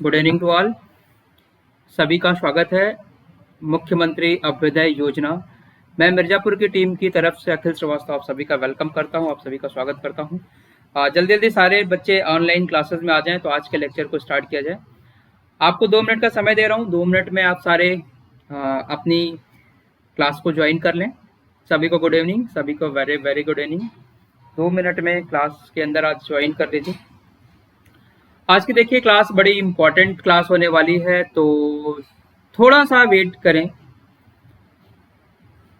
Good evening to all. सभी का स्वागत है मुख्यमंत्री अभ्युदय योजना। मैं मिर्जापुर की टीम की तरफ से अखिल श्रीवास्तव आप सभी का वेलकम करता हूं, आप सभी का स्वागत करता हूं। जल्दी जल्दी सारे बच्चे ऑनलाइन क्लासेस में आ जाएं तो आज के लेक्चर को स्टार्ट किया जाए। आपको 2 मिनट का समय दे रहा हूं, 2 मिनट में आप सारे अपनी क्लास को ज्वाइन कर लें। सभी को गुड इवनिंग, सभी को very very good evening. 2 minute में क्लास के अंदर आज ज्वाइन कर लीजिए। आज की देखिए क्लास बड़ी इंपॉर्टेंट क्लास होने वाली है, तो थोड़ा सा वेट करें।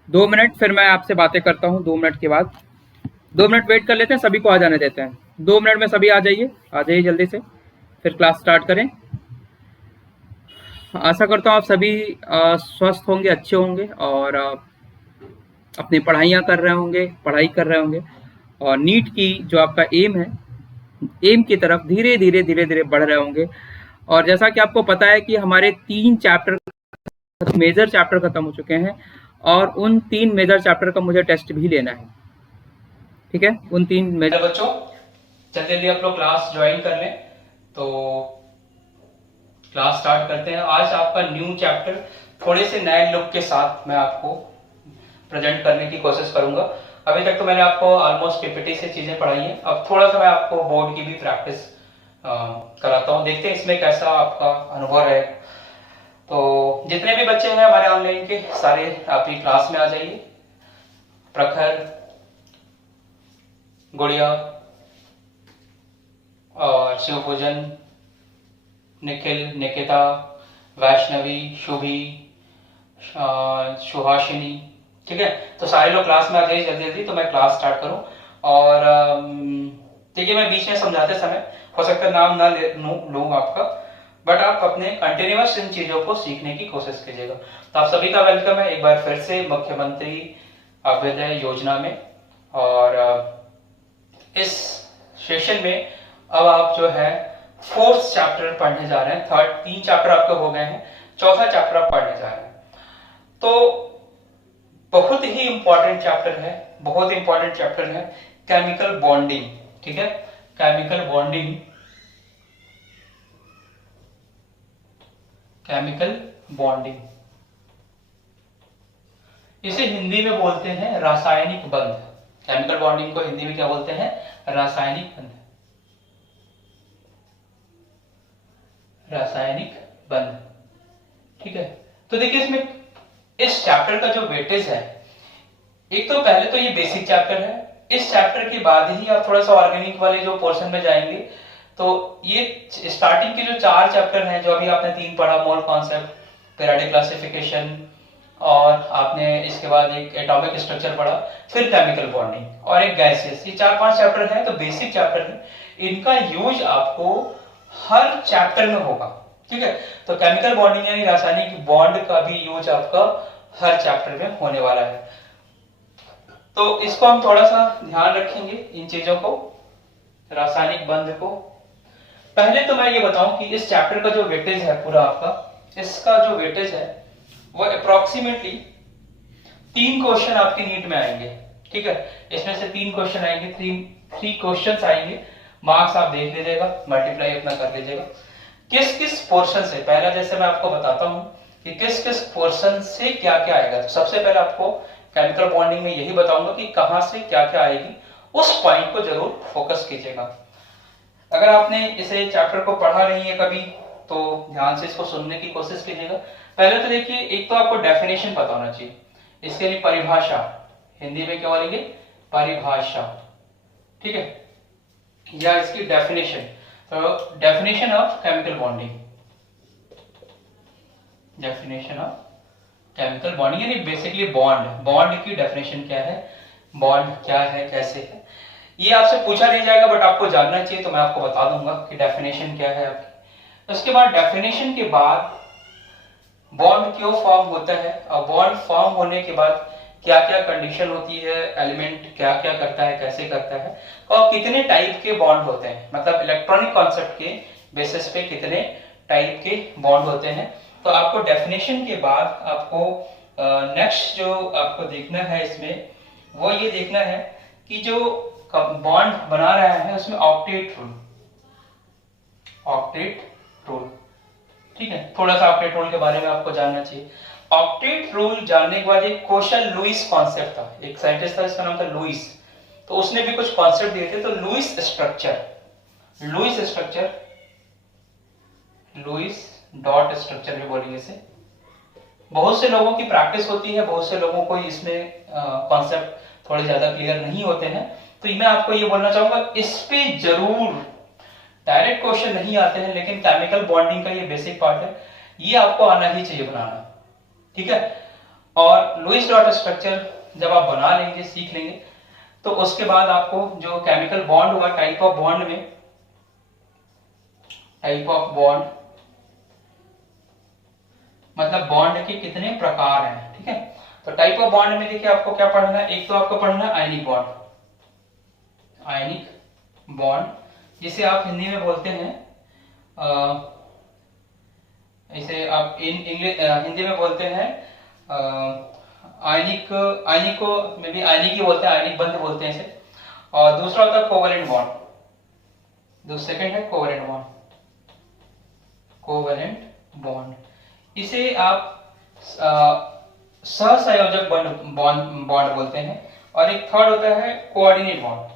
2 मिनट फिर मैं आपसे बातें करता हूँ। 2 मिनट के बाद 2 मिनट वेट कर लेते हैं, सभी को आ जाने देते हैं। 2 मिनट में सभी आ जाइए जल्दी से, फिर क्लास स्टार्ट करें। आशा करता हूँ आप सभी स्वस्थ होंगे, अच्छे होंगे और अपनी पढ़ाइयाँ कर रहे होंगे, पढ़ाई कर रहे होंगे और नीट की जो आपका एम है, एम की तरफ धीरे धीरे धीरे धीरे बढ़ रहे होंगे। और जैसा कि आपको पता है कि हमारे 3 मेजर चैप्टर खत्म हो चुके हैं और उन 3 मेजर चैप्टर का मुझे टेस्ट भी लेना है। ठीक है, उन 3 मेजर बच्चों जल्दी जल्दी आप लोग क्लास ज्वाइन कर लें। तो क्लास स्टार्ट करते हैं। आज आपका न्यू चैप्टर थोड़े से नए लुक के साथ मैं आपको प्रेजेंट करने की कोशिश करूंगा। अभी तक तो मैंने आपको ऑलमोस्ट पीपीटी से चीजें पढ़ाई हैं, अब थोड़ा सा मैं आपको बोर्ड की भी प्रैक्टिस कराता हूँ। देखते हैं इसमें कैसा आपका अनुभव है। तो जितने भी बच्चे हैं हमारे ऑनलाइन के, सारे आपकी क्लास में आ जाइए। प्रखर, गुड़िया और शिवपूजन, निखिल, निकिता, वैष्णवी, शुभी, सुहासिनी, ठीक है। तो सारे लोग क्लास में आ जाइए जल्दी जल्दी, तो मैं क्लास स्टार्ट करूं। और देखिए मैं बीच में समझाते समय हो सकता है नाम ना लूँ आपका, बट आप अपने कंटिन्यूअस इन चीजों को सीखने की कोशिश कीजिएगा। तो आप सभी का वेलकम है एक बार फिर से मुख्यमंत्री अभ्युदय योजना में। और इस सेशन में अब आप जो है 4th चैप्टर पढ़ने जा रहे हैं। 3 चैप्टर आपके हो गए हैं, 4था चैप्टर आप पढ़ने जा रहे हैं। तो बहुत ही इंपॉर्टेंट चैप्टर है, बहुत इंपॉर्टेंट चैप्टर है केमिकल बॉन्डिंग। ठीक है, केमिकल बॉन्डिंग, केमिकल बॉन्डिंग, इसे हिंदी में बोलते हैं रासायनिक बंध। केमिकल बॉन्डिंग को हिंदी में क्या बोलते हैं? रासायनिक बंध, रासायनिक बंध। ठीक है, तो देखिए इसमें इस चैप्टर का जो वेटेज है, एक तो पहले तो ये बेसिक चैप्टर है। इस चैप्टर के बाद ही आप थोड़ा सा ऑर्गेनिक वाले जो पोर्शन में जाएंगे। तो ये स्टार्टिंग के जो 4 चैप्टर हैं, जो अभी आपने 3 पढ़ा, मोल कॉन्सेप्ट, पीरियोडिक क्लासिफिकेशन, और आपने इसके बाद एक एटॉमिक स्ट्रक्चर पढ़ा, फिर केमिकल बॉन्डिंग और एक गैसेस, ये 4-5 चैप्टर हैं। तो बेसिक चैप्टर है, इनका यूज आपको हर चैप्टर में होगा। ठीक है, तो केमिकल बॉन्डिंग यानी रासायनिक बॉन्ड का भी यूज आपका हर चैप्टर में होने वाला है। तो इसको हम थोड़ा सा ध्यान रखेंगे, इन चीजों को, रासायनिक बंध को। पहले तो मैं ये बताऊं कि इस चैप्टर का जो वेटेज है पूरा आपका, इसका जो वेटेज है वो अप्रोक्सीमेटली 3 क्वेश्चन आपके नीट में आएंगे। ठीक है, इसमें से 3 क्वेश्चन आएंगे, 3 क्वेश्चंस आएंगे। मार्क्स आप देख लीजिएगा, मल्टीप्लाई अपना कर लीजिएगा। किस किस पोर्शन से, पहला जैसे मैं आपको बताता हूं कि किस किस पोर्शन से क्या क्या आएगा। तो सबसे पहले आपको केमिकल बॉन्डिंग में यही बताऊंगा कि कहां से क्या क्या आएगी, उस पॉइंट को जरूर फोकस कीजिएगा। अगर आपने इसे चैप्टर को पढ़ा नहीं है कभी, तो ध्यान से इसको सुनने की कोशिश कीजिएगा। पहले तो देखिए, एक तो आपको डेफिनेशन पता होना चाहिए, इसके लिए परिभाषा, हिंदी में क्या बोलेंगे? परिभाषा। ठीक है, या इसकी डेफिनेशन। तो definition of chemical bonding, definition of chemical bonding यानी बेसिकली बॉन्ड, बॉन्ड की डेफिनेशन क्या है, बॉन्ड क्या है, कैसे है, ये आपसे पूछा नहीं जाएगा, बट आपको जानना चाहिए, तो मैं आपको बता दूंगा कि डेफिनेशन क्या है आपकी। उसके बाद डेफिनेशन के बाद बॉन्ड क्यों फॉर्म होता है, और बॉन्ड फॉर्म होने के बाद क्या क्या कंडीशन होती है, एलिमेंट क्या क्या करता है, कैसे करता है, और कितने टाइप के बॉन्ड होते हैं, मतलब इलेक्ट्रॉनिक कॉन्सेप्ट के बेसिस पे कितने टाइप के बॉन्ड होते हैं। तो आपको डेफिनेशन के बाद आपको नेक्स्ट जो आपको देखना है इसमें, वो ये देखना है कि जो बॉन्ड बना रहा है उसमें ऑक्टेट रूल, ऑक्टेट रूल ठीक है, थोड़ा सा ऑक्टेट रूल के बारे में आपको जानना चाहिए। ऑक्टेट रूल जानने के बाद एक क्वेश्चन लुईस कॉन्सेप्ट था, एक साइंटिस्ट था इसका नाम था लुईस, तो उसने भी कुछ कॉन्सेप्ट दिए थे। तो Lewis structure, Lewis dot structure भी बोलेंगे इसे। बहुत से लोगों की प्रैक्टिस होती है, बहुत से लोगों को इसमें कॉन्सेप्ट थोड़े ज्यादा क्लियर नहीं होते हैं, तो मैं आपको ये बोलना चाहूंगा इस पे जरूर, डायरेक्ट क्वेश्चन नहीं आते हैं लेकिन केमिकल बॉन्डिंग का ये बेसिक पार्ट है, ये आपको आना ही चाहिए बनाना, ठीक है। और लुईस डॉट स्ट्रक्चर जब आप बना लेंगे, सीख लेंगे, तो उसके बाद आपको जो केमिकल बॉन्ड होगा, टाइप ऑफ बॉन्ड में, टाइप ऑफ बॉन्ड मतलब बॉन्ड के कितने प्रकार हैं, ठीक है। तो टाइप ऑफ बॉन्ड में देखिए आपको क्या पढ़ना है, एक तो आपको पढ़ना है आयनिक बॉन्ड, आयनिक बॉन्ड जिसे आप हिंदी में बोलते हैं, इसे आप हिंदी में बोलते हैं आयनिक, आयनिक को मे भी आयनिक ही बोलते हैं, आयनिक बंध बोलते हैं इसे। और दूसरा होता है कोवेलेंट बॉन्ड, जो सेकंड है कोवेलेंट बॉन्ड, कोवेलेंट बॉन्ड, इसे आप सहसंयोजक बॉन्ड बोलते हैं। और एक थर्ड होता है कोऑर्डिनेट बॉन्ड,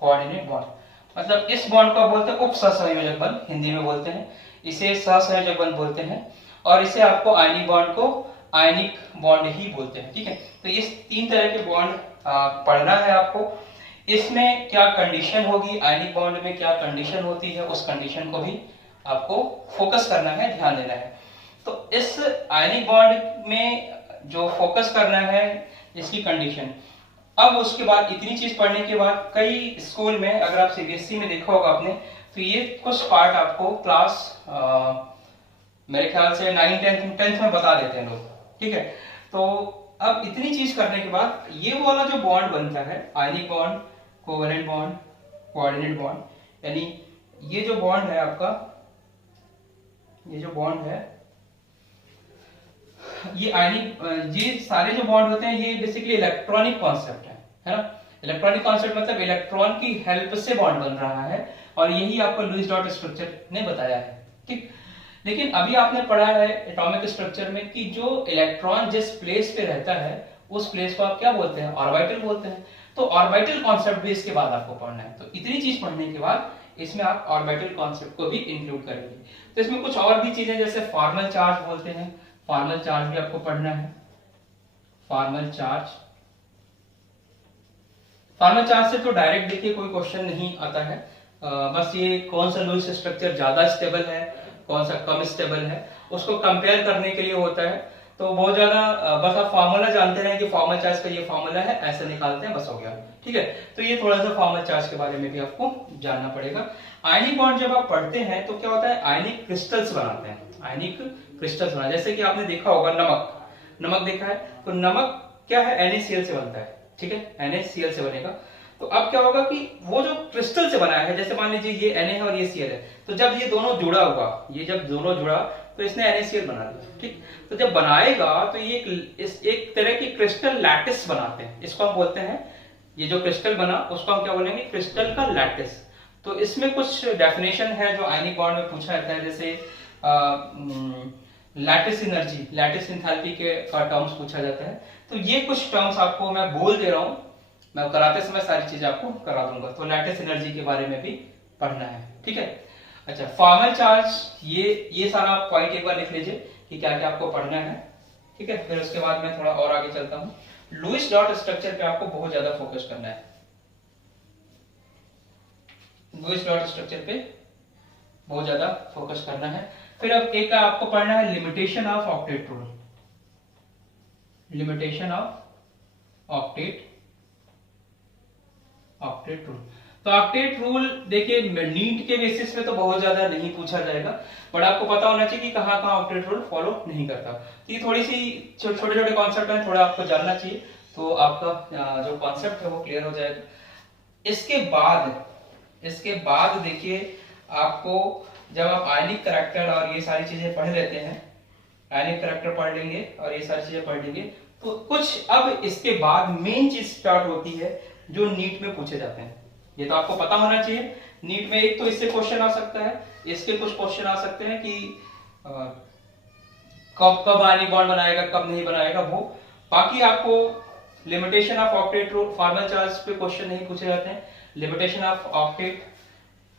कोऑर्डिनेट बॉन्ड मतलब इस बॉन्ड को बोलते हैं उप सहसंयोजक बंध, हिंदी में बोलते हैं इसे सहसंयोजक बंध बोलते हैं। और इसे आपको आयनिक बॉन्ड को आयनिक बॉन्ड ही बोलते हैं, ठीक है। तो इस तीन तरह के बॉन्ड पढ़ना है आपको। इसमें क्या कंडीशन होगी, आयनिक बॉन्ड में क्या कंडीशन होती है, उस कंडीशन को भी आपको फोकस करना है, ध्यान देना है। तो इस आयनिक बॉन्ड में जो फोकस करना है इसकी कंडीशन। अब उसके बाद इतनी चीज पढ़ने के बाद कई स्कूल में, अगर आप सीबीएसई में देखा होगा आपने, तो ये कुछ पार्ट आपको क्लास मेरे ख्याल से 9, 10th में बता देते हैं लोग, ठीक है। तो अब इतनी चीज करने के बाद ये वाला जो बॉन्ड बनता है, ionic bond, covalent bond, coordinate bond, यानी ये जो बॉन्ड है आपका, ये जो बॉन्ड है, ये आयनिक, ये सारे जो बॉन्ड होते हैं ये बेसिकली इलेक्ट्रॉनिक कॉन्सेप्ट है ना। इलेक्ट्रॉनिक कॉन्सेप्ट मतलब इलेक्ट्रॉन की हेल्प से बॉन्ड बन रहा है, और यही आपको लुईस डॉट स्ट्रक्चर ने बताया है, ठीक। लेकिन अभी आपने पढ़ा है एटॉमिक स्ट्रक्चर में कि जो इलेक्ट्रॉन जिस प्लेस पे रहता है उस प्लेस को आप क्या बोलते हैं, ऑर्बिटल बोलते हैं। तो ऑर्बिटल कॉन्सेप्ट भी इसके बाद आपको पढ़ना है। तो इतनी चीज पढ़ने के बाद इसमें आप ऑर्बिटल कॉन्सेप्ट को भी इंक्लूड करेंगे। तो इसमें कुछ और भी चीजें जैसे फॉर्मल चार्ज बोलते हैं, फॉर्मल चार्ज भी आपको पढ़ना है। फॉर्मल चार्ज, फॉर्मल चार्ज से तो डायरेक्ट देखिए कोई क्वेश्चन नहीं आता है, बस ये कौन सा लुईस स्ट्रक्चर ज्यादा स्टेबल है, कौन सा कम स्टेबल है, उसको कंपेयर करने के लिए होता है। तो बहुत ज्यादा बस आप फॉर्मूला जानते रहे कि फॉर्मल चार्ज का ये फॉर्मूला है, ऐसे निकालते हैं, बस हो गया, ठीक है। तो ये थोड़ा सा फॉर्मल चार्ज के बारे में भी आपको जानना पड़ेगा। आयनिक बॉन्ड जब आप पढ़ते हैं तो क्या होता है, आयनिक क्रिस्टल्स बनाते हैं, आयनिक क्रिस्टल्स बनाते हैं। जैसे कि आपने देखा होगा नमक, नमक देखा है, तो नमक क्या है, NaCl से बनता है, ठीक है, NaCl से बनेगा। तो अब क्या होगा कि वो जो क्रिस्टल से बना है, जैसे मान लीजिए ये Na है और ये Cl है, तो जब ये दोनों जुड़ा हुआ, ये जब दोनों जुड़ा तो इसने NaCl बना दिया, ठीक। तो जब बनाएगा तो ये एक तरह की क्रिस्टल लैटिस बनाते हैं, इसको हम बोलते हैं, ये जो क्रिस्टल बना उसको हम क्या बोलेंगे, क्रिस्टल का लैटिस। तो इसमें कुछ डेफिनेशन है जो आयनिक बॉन्ड में पूछा जाता है, जैसे लैटिस एनर्जी, लैटिस एंथैल्पी के टर्म्स पूछा जाता है। तो ये कुछ टर्म्स आपको मैं बोल दे रहा हूं, मैं कराते समय सारी चीजें आपको करा दूंगा। तो लैटिस एनर्जी के बारे में भी पढ़ना है, ठीक है। अच्छा, फॉर्मल चार्ज, ये सारा पॉइंट एक बार लिख लीजिए कि क्या क्या आपको पढ़ना है, ठीक है। फिर उसके बाद मैं थोड़ा और आगे चलता हूं। लुईस डॉट स्ट्रक्चर पे आपको बहुत ज्यादा फोकस करना है, लुईस डॉट स्ट्रक्चर पे बहुत ज्यादा फोकस करना है। फिर अब एक आपको पढ़ना है limitation of octet rule, limitation of octet rule. तो ऑक्टेट रूल देखिए नीट के बेसिस पे तो बहुत ज्यादा नहीं पूछा जाएगा, बट आपको पता होना चाहिए कि कहां कहां ऑक्टेट रूल फॉलो नहीं करता। तो ये थोड़ी सी छोटे छोटे कॉन्सेप्ट हैं, थोड़ा आपको जानना चाहिए, तो आपका जो कॉन्सेप्ट है वो क्लियर हो जाएगा। इसके बाद देखिए आपको, जब आप आयनिक करैक्टर और ये सारी चीजें पढ़ लेते हैं, आयनिक करैक्टर पढ़ लेंगे और ये सारी चीजें पढ़ लेंगे, तो कुछ अब इसके बाद मेन चीज स्टार्ट होती है जो नीट में पूछे जाते हैं। ये तो आपको पता होना चाहिए नीट में एक तो इससे क्वेश्चन आ सकता है, इसके कुछ क्वेश्चन आ सकते हैं कि कब कब आयनिक बॉन्ड बनाएगा, कब नहीं बनाएगा वो। बाकी आपको limitation of octet formal charge पे क्वेश्चन नहीं पूछे जाते हैं, लिमिटेशन ऑफ ऑक्टेट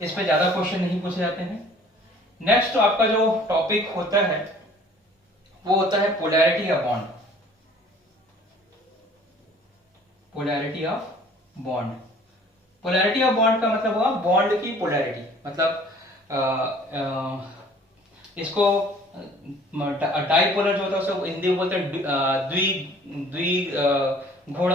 इस पे ज्यादा क्वेश्चन नहीं पूछे जाते हैं। नेक्स्ट आपका जो टॉपिक होता है वो होता है polarity of bond. Polarity of bond, polarity of bond का मतलब हुआ बॉन्ड की पोलैरिटी, मतलब इसको डाइपोलर जो होता है उसको हिंदी में बोलते हैं द्विगुण।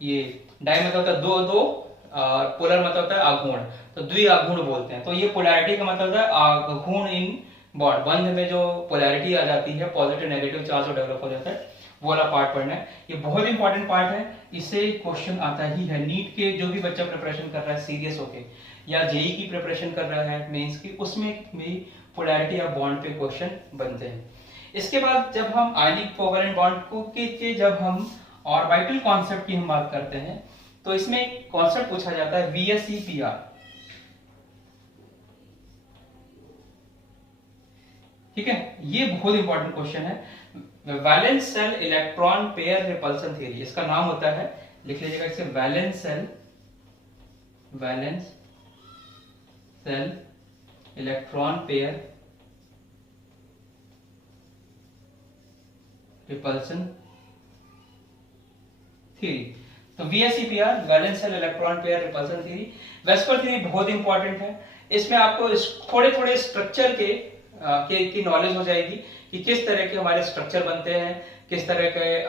ये डाई मतलब होता है दो दो, पोलर मतलब होता है आघूर्ण, तो द्विआघूर्ण बोलते हैं। तो ये पोलैरिटी का मतलब होता है आघूर्ण इन बॉन्ड, बंध में जो पोलैरिटी आ जाती है, पॉजिटिव नेगेटिव चार्ज डेवलप हो जाता है, वो वाला पार्ट पढ़ना है। ये बहुत इंपॉर्टेंट पार्ट है, इससे क्वेश्चन आता ही है। नीट के जो भी बच्चा प्रिपरेशन कर रहा है सीरियस होके, या जेई की प्रिपरेशन कर रहा है मेंस की, उसमें भी पोलैरिटी ऑफ बॉन्ड पे क्वेश्चन बनते हैं। इसके बाद जब हम आयनिक कोवेलेंट बॉन्ड को के जब हम ऑर्बिटल कॉन्सेप्ट की हम बात करते हैं, तो इसमें कॉन्सेप्ट पूछा जाता है VSEPR। ठीक है, ये बहुत इंपॉर्टेंट क्वेश्चन है। Valence shell electron pair repulsion theory इसका नाम होता है, लिख लीजिएगा इसे, valence shell electron pair repulsion theory. तो VSEPR, valence shell electron pair repulsion theory. VSEPR theory बहुत इंपॉर्टेंट है, इसमें आपको थोड़े थोड़े स्ट्रक्चर की नॉलेज हो जाएगी कि किस तरह के हमारे स्ट्रक्चर बनते हैं, किस तरह के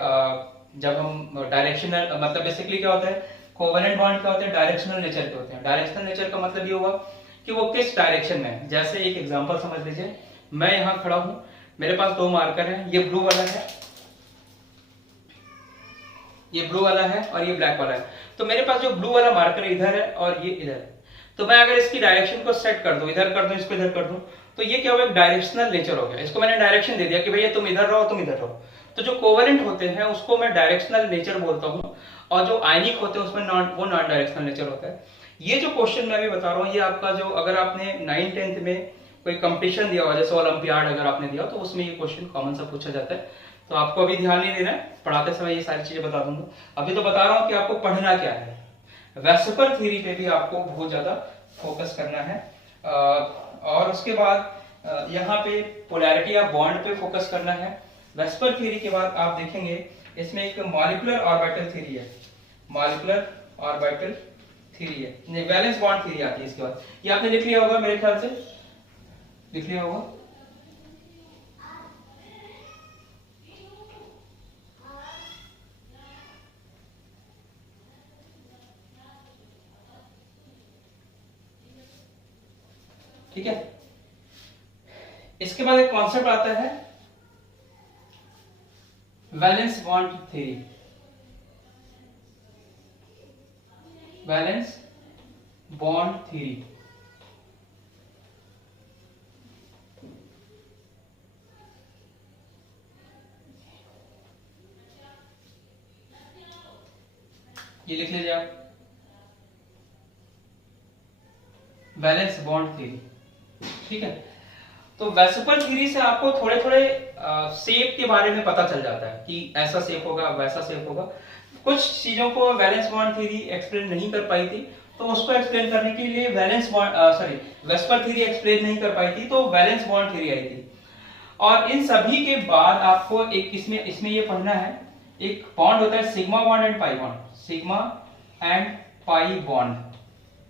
जब हम डायरेक्शनल, मतलब बेसिकली क्या होता है, कोवेलेंट बॉन्ड क्या होते हैं, डायरेक्शनल नेचर के होते हैं। डायरेक्शनल नेचर का मतलब ये हुआ कि वो किस डायरेक्शन में है। जैसे एक एग्जांपल समझ लीजिए, मैं यहां खड़ा हूं, मेरे पास दो मार्कर हैं, ये ब्लू वाला है, ये ब्लू वाला है और ये ब्लैक वाला है। तो मेरे पास जो ब्लू वाला मार्कर इधर है और ये इधर है, तो मैं अगर इसकी डायरेक्शन को सेट कर दूं, इधर कर दूं, इसको इधर कर दूं, तो ये क्या होगा, डायरेक्शनल नेचर हो गया। इसको मैंने डायरेक्शन दे दिया कि भैया तुम इधर रहो, तुम इधर रहो। तो जो कोवेलेंट होते हैं उसको मैं डायरेक्शनल नेचर बोलता हूं, और जो आयनिक होते हैं उसमें वो नॉन डायरेक्शनल नेचर होता है। ये जो क्वेश्चन मैं अभी बता रहा हूँ, ये आपका जो, अगर आपने 9th-10th में कोई कंपटीशन दिया हो, जैसे ओलंपियाड अगर आपने दिया हो, तो उसमें ये क्वेश्चन कॉमन सा पूछा जाता है। तो आपको अभी ध्यान नहीं देना है, पढ़ाते समय ये सारी चीजें बता दूंगा। अभी तो बता रहा हूँ कि आपको पढ़ना क्या है। वेस्पर थ्योरी पे भी आपको बहुत ज्यादा फोकस करना है, और उसके बाद यहाँ पे पोलैरिटी ऑफ बॉन्ड पे फोकस करना है। वेस्पर थ्योरी के बाद आप देखेंगे इसमें एक मॉलिक्यूलर ऑर्बिटल थ्योरी है, मॉलिक्यूलर ऑर्बिटल थ्योरी है, नहीं वैलेंस बॉन्ड थ्योरी आती है इसके बाद। ये आपने लिख लिया होगा, मेरे ख्याल से लिख लिया होगा। ठीक है, इसके बाद एक कॉन्सेप्ट आता है valence bond theory, valence bond theory. ये लिख लीजिए आप, वैलेंस बॉन्ड थ्योरी। ठीक है, तो वेस्पर थ्योरी से आपको थोड़े थोड़े शेप के बारे में पता चल जाता है कि ऐसा शेप होगा, वैसा शेप होगा। कुछ चीजों को वैलेंस बॉन्ड थ्योरी एक्सप्लेन नहीं कर पाई थी, तो उसको एक्सप्लेन करने के लिए वेस्पर थ्योरी एक्सप्लेन नहीं कर पाई थी, तो वैलेंस बॉन्ड थ्योरी आई थी। और इन सभी के बाद आपको एक इसमें ये पढ़ना है, एक बॉन्ड होता है sigma bond and pi bond, sigma and pi bond.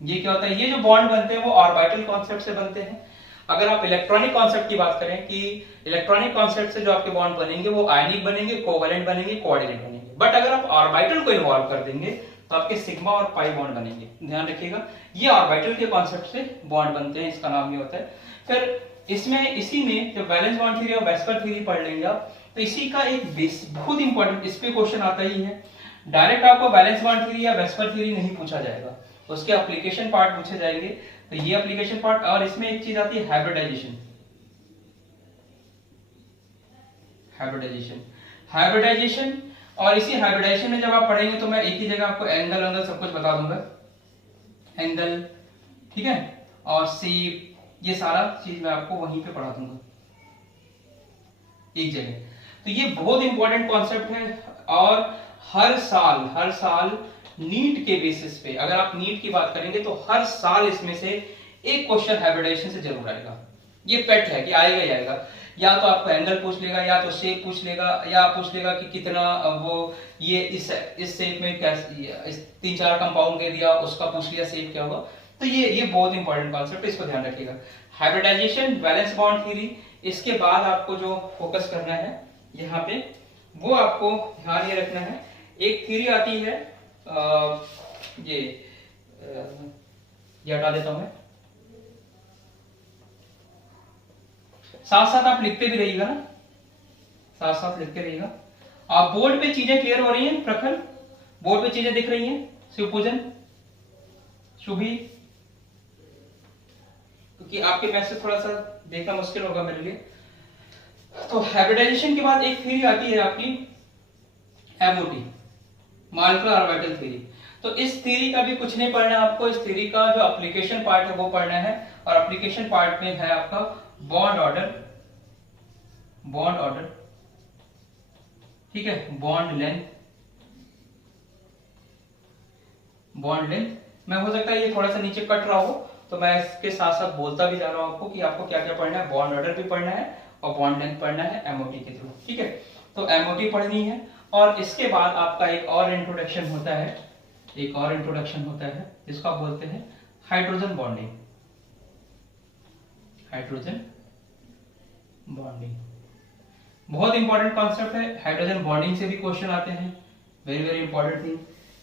ये क्या होता है, ये जो बॉन्ड बनते हैं वो ऑर्बिटल कॉन्सेप्ट से बनते हैं। अगर आप इलेक्ट्रॉनिक कॉन्सेप्ट की बात करें कि इलेक्ट्रॉनिक कॉन्सेप्ट से जो आपके बॉन्ड बनेंगे वो आयनिक बनेंगे, कोवेलेंट बनेंगे, कोऑर्डिनेट बनेंगे। बट अगर आप ऑर्बिटल को इन्वॉल्व कर देंगे तो आपके सिग्मा और पाई बॉन्ड बनेंगे। ध्यान रखिएगा, ये ऑर्बिटल के कॉन्सेप्ट से बॉन्ड बनते हैं, इसका नाम ये होता है। फिर इसमें इसी में जब वैलेंस बॉन्ड थ्योरी और वेस्पर थ्योरी पढ़ लेंगे आप, तो इसी का एक बहुत इंपॉर्टेंट, इस पे क्वेश्चन आता ही है। डायरेक्ट आपको वैलेंस बॉन्ड थ्योरी या वेस्पर थ्योरी नहीं पूछा जाएगा, उसके एप्लीकेशन पार्ट पूछे जाएंगे। तो ये एप्लीकेशन पार्ट, और इसमें एक चीज आती है हाइब्रिडाइजेशन। हाइब्रिडाइजेशन और इसी हाइब्रिडाइजेशन में जब आप पढ़ेंगे तो मैं एक ही जगह आपको एंगल सब कुछ बता दूंगा। एंगल, ठीक है, और शेप, ये सारा चीज मैं आपको वहीं पे पढ़ा दूंगा एक जगह। तो ये बहुत इंपॉर्टेंट कॉन्सेप्ट है, और हर साल नीट के बेसिस पे, अगर आप नीट की बात करेंगे तो हर साल इसमें से एक क्वेश्चन हाइब्रिडाइजेशन से जरूर आएगा। ये पेट है कि आएगा ही आएगा। या तो आपको एंगल पूछ लेगा, या तो शेप पूछ लेगा, या पूछ लेगा कि कितना वो ये इस शेप में कैसे, 3-4 कंपाउंड दे दिया, उसका पूछ लिया शेप क्या होगा। तो ये बहुत इंपॉर्टेंट कॉन्सेप्ट है, इसको ध्यान रखिएगा। हाइब्रिडाइजेशन, वैलेंस बॉन्ड थ्योरी, इसके बाद आपको जो फोकस करना है यहाँ पे, वो आपको ध्यान ये रखना है। एक थ्योरी आती है, ये हटा देता हूं मैं, साथ साथ आप लिखते भी रहिएगा ना, साथ साथ लिखते रहिएगा। आप बोर्ड पे चीजें क्लियर हो रही हैं प्रखर? बोर्ड पे चीजें दिख रही हैं? शिवपूजन, शुभी, क्योंकि आपके मैसेज थोड़ा सा देखना मुश्किल होगा मेरे लिए। तो हाइब्रिडाइजेशन के बाद एक थ्योरी आती है आपकी एमओटी, मॉलिक्यूलर ऑर्बिटल थ्योरी। तो इस थ्योरी का भी कुछ नहीं पढ़ना है आपको, इस थ्योरी का जो एप्लीकेशन पार्ट है वो पढ़ना है। और एप्लीकेशन पार्ट में है आपका बॉन्ड ऑर्डर, ठीक है, बॉन्ड लेंथ मैं, हो सकता है ये थोड़ा सा नीचे कट रहा हो, तो मैं इसके साथ साथ बोलता भी जा रहा हूं आपको कि आपको क्या क्या पढ़ना है। बॉन्ड ऑर्डर भी पढ़ना है और बॉन्ड लेंथ पढ़ना है एमओटी के थ्रू, ठीक है। तो एमओटी पढ़नी है, और इसके बाद आपका एक और इंट्रोडक्शन होता है, जिसको आप बोलते हैं हाइड्रोजन बॉन्डिंग। बहुत इंपॉर्टेंट कॉन्सेप्ट है। हाइड्रोजन बॉन्डिंग से भी क्वेश्चन आते हैं, वेरी वेरी इंपॉर्टेंट थिंग,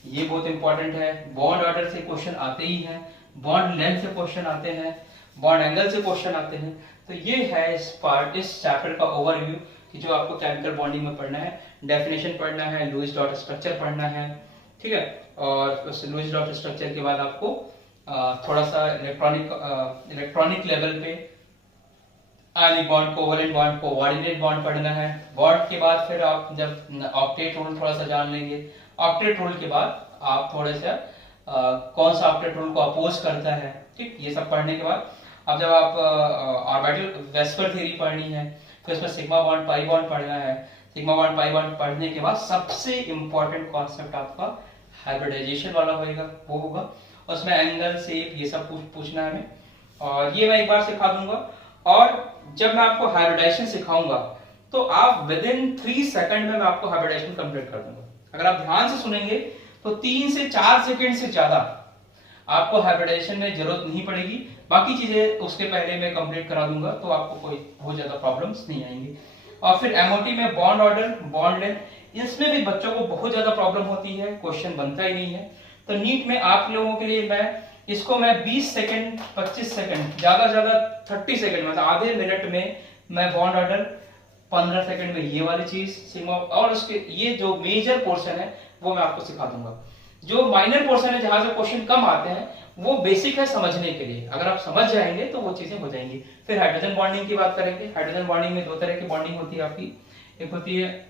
ये बहुत इंपॉर्टेंट है। बॉन्ड ऑर्डर से क्वेश्चन आते ही हैं, बॉन्ड लेंथ से क्वेश्चन आते हैं, बॉन्ड एंगल से क्वेश्चन आते हैं। तो ये है इस चैप्टर का ओवरव्यू कि जो आपको केमिकल बॉन्डिंग में पढ़ना है। डेफिनेशन पढ़ना है, लुईस डॉट स्ट्रक्चर पढ़ना है, ठीक है। और उस लुईस डॉट स्ट्रक्चर के बाद आपको थोड़ा सा इलेक्ट्रॉनिक लेवल पे ionic bond, covalent bond, coordinate bond पढ़ना है। बॉन्ड के बाद फिर आप जब ऑक्टेट रूल थोड़ा सा जान लेंगे, ऑक्टेट रूल के बाद आप थोड़े से कौन सा ऑक्टेट रूल को अपोज करता है, ठीक, ये सब पढ़ने के बाद अब जब आप ऑर्बिटल वेस्पर थ्योरी पढ़नी है, फिर उसमें सिग्मा बॉन्ड पाई बॉन्ड पढ़ना है। सिग्मा बॉन्ड पाई बॉन्ड पढ़ने के बाद सबसे इंपॉर्टेंट कॉन्सेप्ट आपका हाइब्रिडाइजेशन वाला होगा, वो होगा। उसमें एंगल, शेप, ये सब पूछना है हमें, और ये मैं एक बार सिखा दूंगा। और जब मैं आपको हाइब्रिडाइजेशन सिखाऊंगा तो आप विद इन 3 सेकंड में मैं आपको हाइब्रिडाइजेशन कंप्लीट कर दूंगा। अगर आप ध्यान से सुनेंगे तो 3 से 4 सेकंड से ज्यादा आपको हाइब्रिडाइजेशन में जरूरत नहीं पड़ेगी। बाकी चीजें उसके पहले मैं कंप्लीट करा दूंगा, तो आपको कोई बहुत ज्यादा प्रॉब्लम्स नहीं आएंगी। और फिर एमओटी में बॉन्ड ऑर्डर, बॉन्ड लेंथ, इसमें भी बच्चों को बहुत ज्यादा प्रॉब्लम होती है, क्वेश्चन बनता ही नहीं है। तो नीट में आप लोगों के लिए मैं 20 सेकंड, 25 सेकंड, ज्यादा ज्यादा 30 सेकंड, मतलब आधे मिनट में मैं बॉन्ड ऑर्डर, 15 सेकंड में ये वाली चीज सिग्मा, और उसके ये जो मेजर पोर्शन है वो मैं आपको सिखा दूंगा। जो माइनर पोर्शन है जहां से क्वेश्चन कम आते हैं वो बेसिक है समझने के लिए, अगर आप समझ जाएंगे तो वो चीजें हो जाएंगी। फिर हाइड्रोजन बॉन्डिंग की बात करेंगे। हाइड्रोजन बॉन्डिंग में 2 तरह की बॉन्डिंग होती है आपकी, एक होती है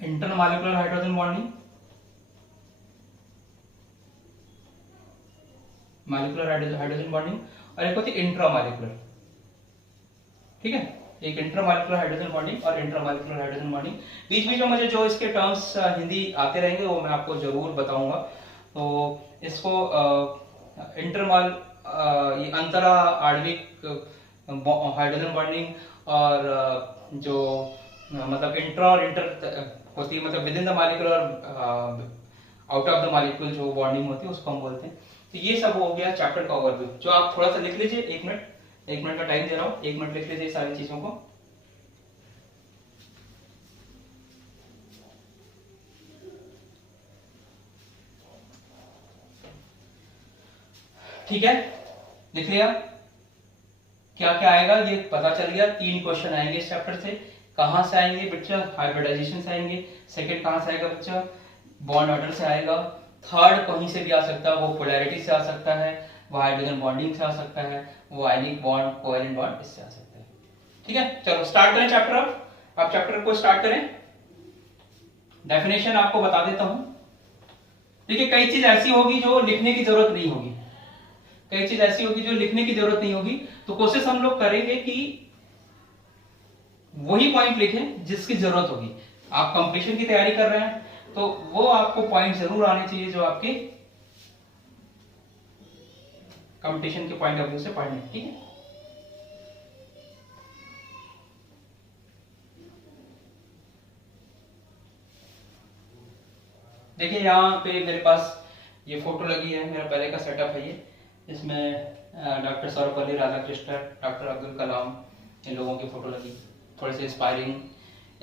intermolecular hydrogen bonding, molecular hydrogen bonding, और एक होती है इंट्रामॉलिक्यूलर, ठीक है। एक इंट्रामॉलिक्यूलर हाइड्रोजन बॉन्डिंग और इंट्रामॉलिक्यूलर हाइड्रोजन बॉन्डिंग। बीच बीच में मुझे जो इसके टर्म्स हिंदी आते रहेंगे वो मैं आपको जरूर बताऊंगा। तो इसको ये अंतरा आणविक हाइड्रोजन बॉन्डिंग, और जो मतलब इंट्रा और इंटर होती है, मतलब विद इन द मॉलिक्यूल और आउट ऑफ द मॉलिक्यूल जो बॉन्डिंग होती है उसको हम बोलते हैं। तो ये सब हो गया चैप्टर का ओवरव्यू, जो आप थोड़ा सा लिख लीजिए। 1 मिनट का टाइम दे रहा हूं, 1 मिनट लिख लीजिए सारी चीजों को। ठीक है, लिख लिया? क्या क्या आएगा ये पता चल गया। 3 क्वेश्चन आएंगे इस चैप्टर से। कहां से आएंगे बच्चा? हाइब्रिडाइजेशन से आएंगे। सेकंड कहां से आएगा बच्चा? बॉन्ड ऑर्डर से आएगा। थर्ड कहीं से भी आ सकता है, वो पोलैरिटी से आ सकता है, वो हाइड्रोजन बॉन्डिंग से आ सकता है, वो आयनिक बॉन्ड, कोवेलेंट बॉन्ड, इससे आ सकता है। ठीक है, चलो स्टार्ट करें चैप्टर। आप चैप्टर को स्टार्ट करें। डेफिनेशन आपको बता देता हूं। देखिए, कई चीज ऐसी होगी जो लिखने की जरूरत नहीं होगी, एक चीज ऐसी होगी जो लिखने की जरूरत नहीं होगी, तो कोशिश हम लोग करेंगे कि वही पॉइंट लिखें जिसकी जरूरत होगी। आप कंपटीशन की तैयारी कर रहे हैं तो वो आपको पॉइंट जरूर आने चाहिए जो आपके कंपटीशन के पॉइंट ऑफ व्यू से पढ़ने, ठीक है। देखिए यहाँ पे मेरे पास ये फोटो लगी है, मेरा पहले का सेटअप है ये, इसमें डॉक्टर सर्वपल्ली राधाकृष्णन, डॉक्टर अब्दुल कलाम, इन लोगों की फोटो लगी, थोड़ी सी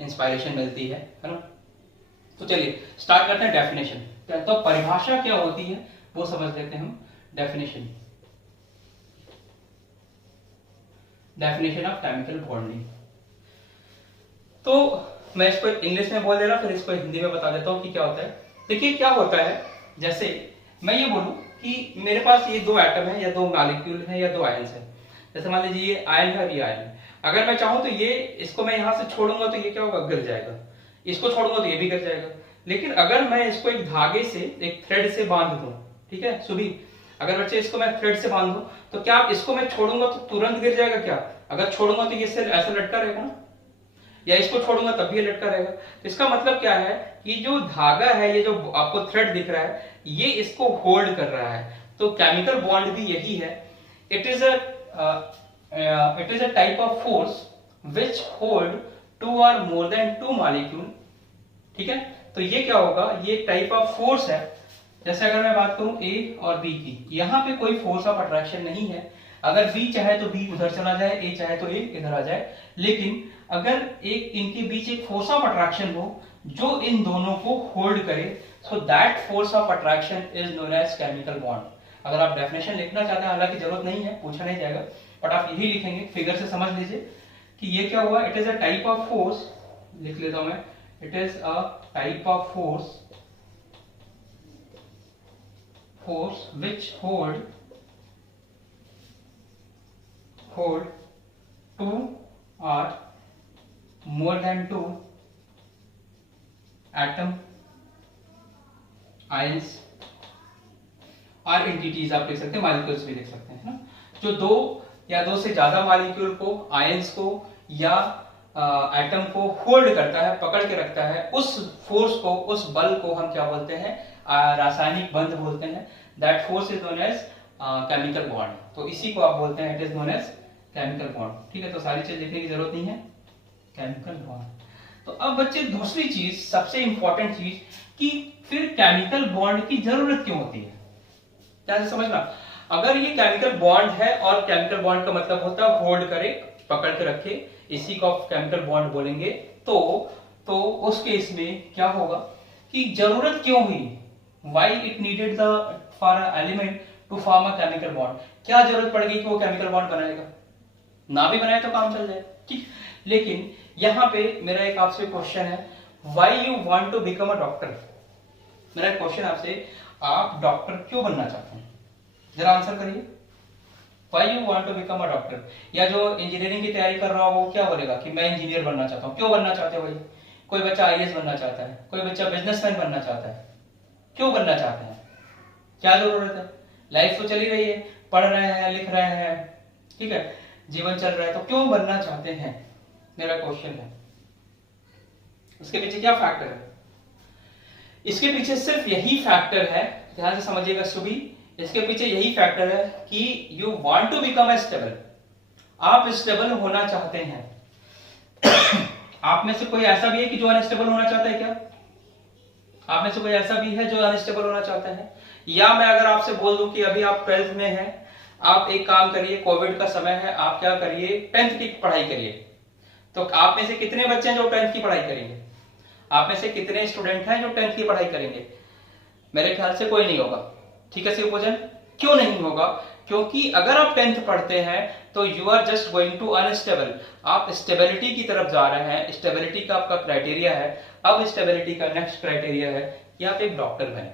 इंस्पायरेशन मिलती है ना। तो चलिए स्टार्ट करते हैं डेफिनेशन। तो परिभाषा क्या होती है वो समझ लेते हैं हम। Definition of chemical bonding. तो मैं इसको इंग्लिश में बोल दे रहा हूं, फिर इसको हिंदी में बता देता हूं कि क्या होता है। देखिए क्या होता है, जैसे मैं ये बोलूं कि मेरे पास ये दो एटम है या दो मॉलिक्यूल है या दो आयन्स है। जैसे मान लीजिए ये आयन है और ये आयन है। अगर मैं चाहूं तो ये, इसको मैं यहां से छोड़ूंगा तो ये क्या होगा, गिर जाएगा। इसको छोड़ूंगा तो ये भी गिर जाएगा। लेकिन अगर मैं इसको एक धागे से, एक थ्रेड से बांध दूं, ठीक है सुभी, अगर बच्चे इसको मैं थ्रेड से बांध दूं तो क्या इसको मैं छोड़ूंगा तो तुरंत गिर जाएगा क्या? अगर छोड़ूंगा तो ये सिर्फ ऐसा लटका रहेगा ना, या इसको छोड़ूंगा तब भी ये लटका रहेगा। तो इसका मतलब क्या है कि जो धागा है, ये जो आपको थ्रेड दिख रहा है, ये इसको होल्ड कर रहा है। तो केमिकल बॉन्ड भी यही है। It is a type of force which hold two और मोर देन टू मॉलिक्यूल, ठीक है। तो ये क्या होगा, ये टाइप ऑफ फोर्स है। जैसे अगर मैं बात करूं ए और बी की, यहाँ पे कोई फोर्स ऑफ अट्रैक्शन नहीं है। अगर बी चाहे तो बी उधर चला जाए, ए चाहे तो ए इधर आ जाए। लेकिन अगर एक इनके बीच एक फोर्स ऑफ अट्रैक्शन हो जो इन दोनों को होल्ड करे, so that force of attraction is known as chemical bond. अगर आप डेफिनेशन लिखना चाहते हैं, हालांकि जरूरत नहीं है, पूछा नहीं जाएगा, बट आप यही लिखेंगे, फिगर से समझ लीजिए कि ये क्या हुआ। It is a type of force, लिख लेता हूं मैं, it is a type of force which hold two or more than two atom ions और एंटिटीज आप लिख सकते हैं, मॉलिक्यूल्स भी लिख सकते हैं ना। जो दो या दो से ज्यादा मॉलिक्यूल को, आयंस को या एटम को होल्ड करता है, पकड़ के रखता है, उस फोर्स को, उस बल को हम क्या बोलते हैं, रासायनिक बंध बोलते हैं। That force is known as chemical bond. तो इसी को आप बोलते हैं, it is known as chemical bond, ठीक है। तो सारी चीज लिखने की जरूरत नहीं है, केमिकल बॉन्ड। तो अब बच्चे दूसरी चीज, सबसे इंपॉर्टेंट चीज, कि फिर केमिकल बॉन्ड की जरूरत क्यों होती है, क्या समझना। अगर ये केमिकल बॉन्ड है, और केमिकल बॉन्ड का मतलब होता है होल्ड करे, पकड़ के रखे, इसी को आप केमिकल बॉन्ड बोलेंगे। तो उस केस में क्या होगा कि जरूरत क्यों हुई, why it needed the for element to form a chemical bond. क्या जरूरत पड़ गई कि वो केमिकल बॉन्ड बनाएगा, ना भी बनाए तो काम चल जाए, ठीक। लेकिन यहां पे मेरा एक आपसे क्वेश्चन है, why you want to become a doctor. मेरा क्वेश्चन आपसे, आप डॉक्टर क्यों बनना चाहते हैं, जरा आंसर करिए। Why you want to become a doctor? या जो इंजीनियरिंग की तैयारी कर रहा हो वो क्या बोलेगा कि मैं इंजीनियर बनना चाहता हूँ। क्यों बनना चाहते हो भाई? कोई बच्चा आईएएस बनना चाहता है, कोई बच्चा बिजनेसमैन बनना चाहता है। क्यों बनना चाहते हैं, क्या जरूरत है? लाइफ तो चली रही है, पढ़ रहे हैं, लिख रहे हैं, ठीक है, जीवन चल रहा है, तो क्यों बनना चाहते हैं, मेरा क्वेश्चन है। उसके पीछे क्या फैक्टर है? इसके पीछे सिर्फ यही फैक्टर है, ध्यान से समझिएगा सुबी, इसके पीछे यही फैक्टर है कि you want to become a stable, आप स्टेबल होना चाहते हैं। आप में से कोई ऐसा भी है कि जो अनस्टेबल होना चाहता है क्या? आप में से कोई ऐसा भी है जो अनस्टेबल होना चाहता है? या मैं अगर आपसे बोल दूं कि अभी आप 12th में हैं, आप एक काम करिए, कोविड का समय है, आप क्या करिए, 10th की पढ़ाई करिए, तो आप में से कितने बच्चे हैं जो 10th की पढ़ाई करेंगे? आप में से कितने स्टूडेंट हैं जो 10th की पढ़ाई करेंगे? मेरे ख्याल से कोई नहीं होगा, ठीक है। शिवभोजन, क्यों नहीं होगा? क्योंकि अगर आप 10th पढ़ते हैं तो you are just going to unstable, आप स्टेबिलिटी की तरफ जा रहे हैं। स्टेबिलिटी का आपका क्राइटेरिया है, अब स्टेबिलिटी का नेक्स्ट क्राइटेरिया है कि आप एक डॉक्टर बने,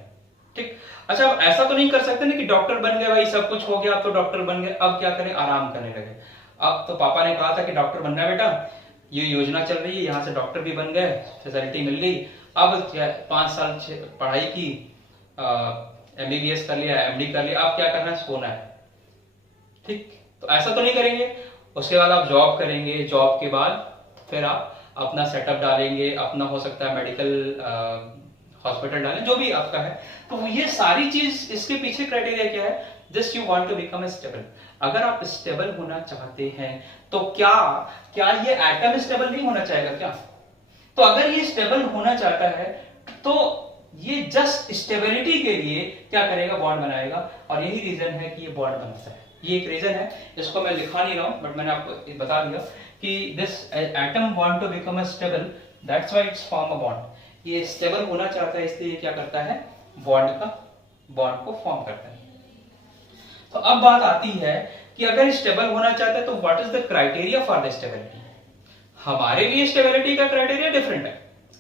ठीक। अच्छा, अब ऐसा तो नहीं कर सकते ना कि डॉक्टर बन गए भाई, सब कुछ हो गया, अब तो डॉक्टर बन गए, अब क्या करें, आराम करने लगे। अब तो पापा ने कहा था कि डॉक्टर बनना है बेटा, ये योजना चल रही है, यहाँ से डॉक्टर भी बन गए, फैसिलिटी मिल गई, अब 5 साल पढ़ाई की, एमबीबीएस कर लिया, एमडी कर लिया, अब क्या करना है, सोना है, ठीक, तो ऐसा तो नहीं करेंगे। उसके बाद आप जॉब करेंगे, जॉब के बाद फिर आप अपना सेटअप डालेंगे, अपना हो सकता है मेडिकल हॉस्पिटल डालें, जो भी आपका है। तो ये सारी चीज, इसके पीछे क्राइटेरिया क्या है? Just you want to become stable. अगर आप स्टेबल होना चाहते हैं तो क्या क्या ये एटम स्टेबल नहीं होना चाहेगा क्या? तो अगर ये स्टेबल होना चाहता है तो ये जस्ट स्टेबिलिटी के लिए क्या करेगा? बॉन्ड बनाएगा। और यही रीजन है कि ये बॉन्ड बनता है। ये एक रीजन है, इसको मैं लिखा नहीं रहा हूं, बट मैंने आपको बता दिया कि this atom want to become stable, that's why it's form a bond. ये स्टेबल होना चाहता है, इसलिए क्या करता है? बॉन्ड को फॉर्म करता है। तो अब बात आती है कि अगर स्टेबल होना चाहता है तो what is the criteria for the stability? हमारे लिए स्टेबिलिटी का क्राइटेरिया डिफरेंट है।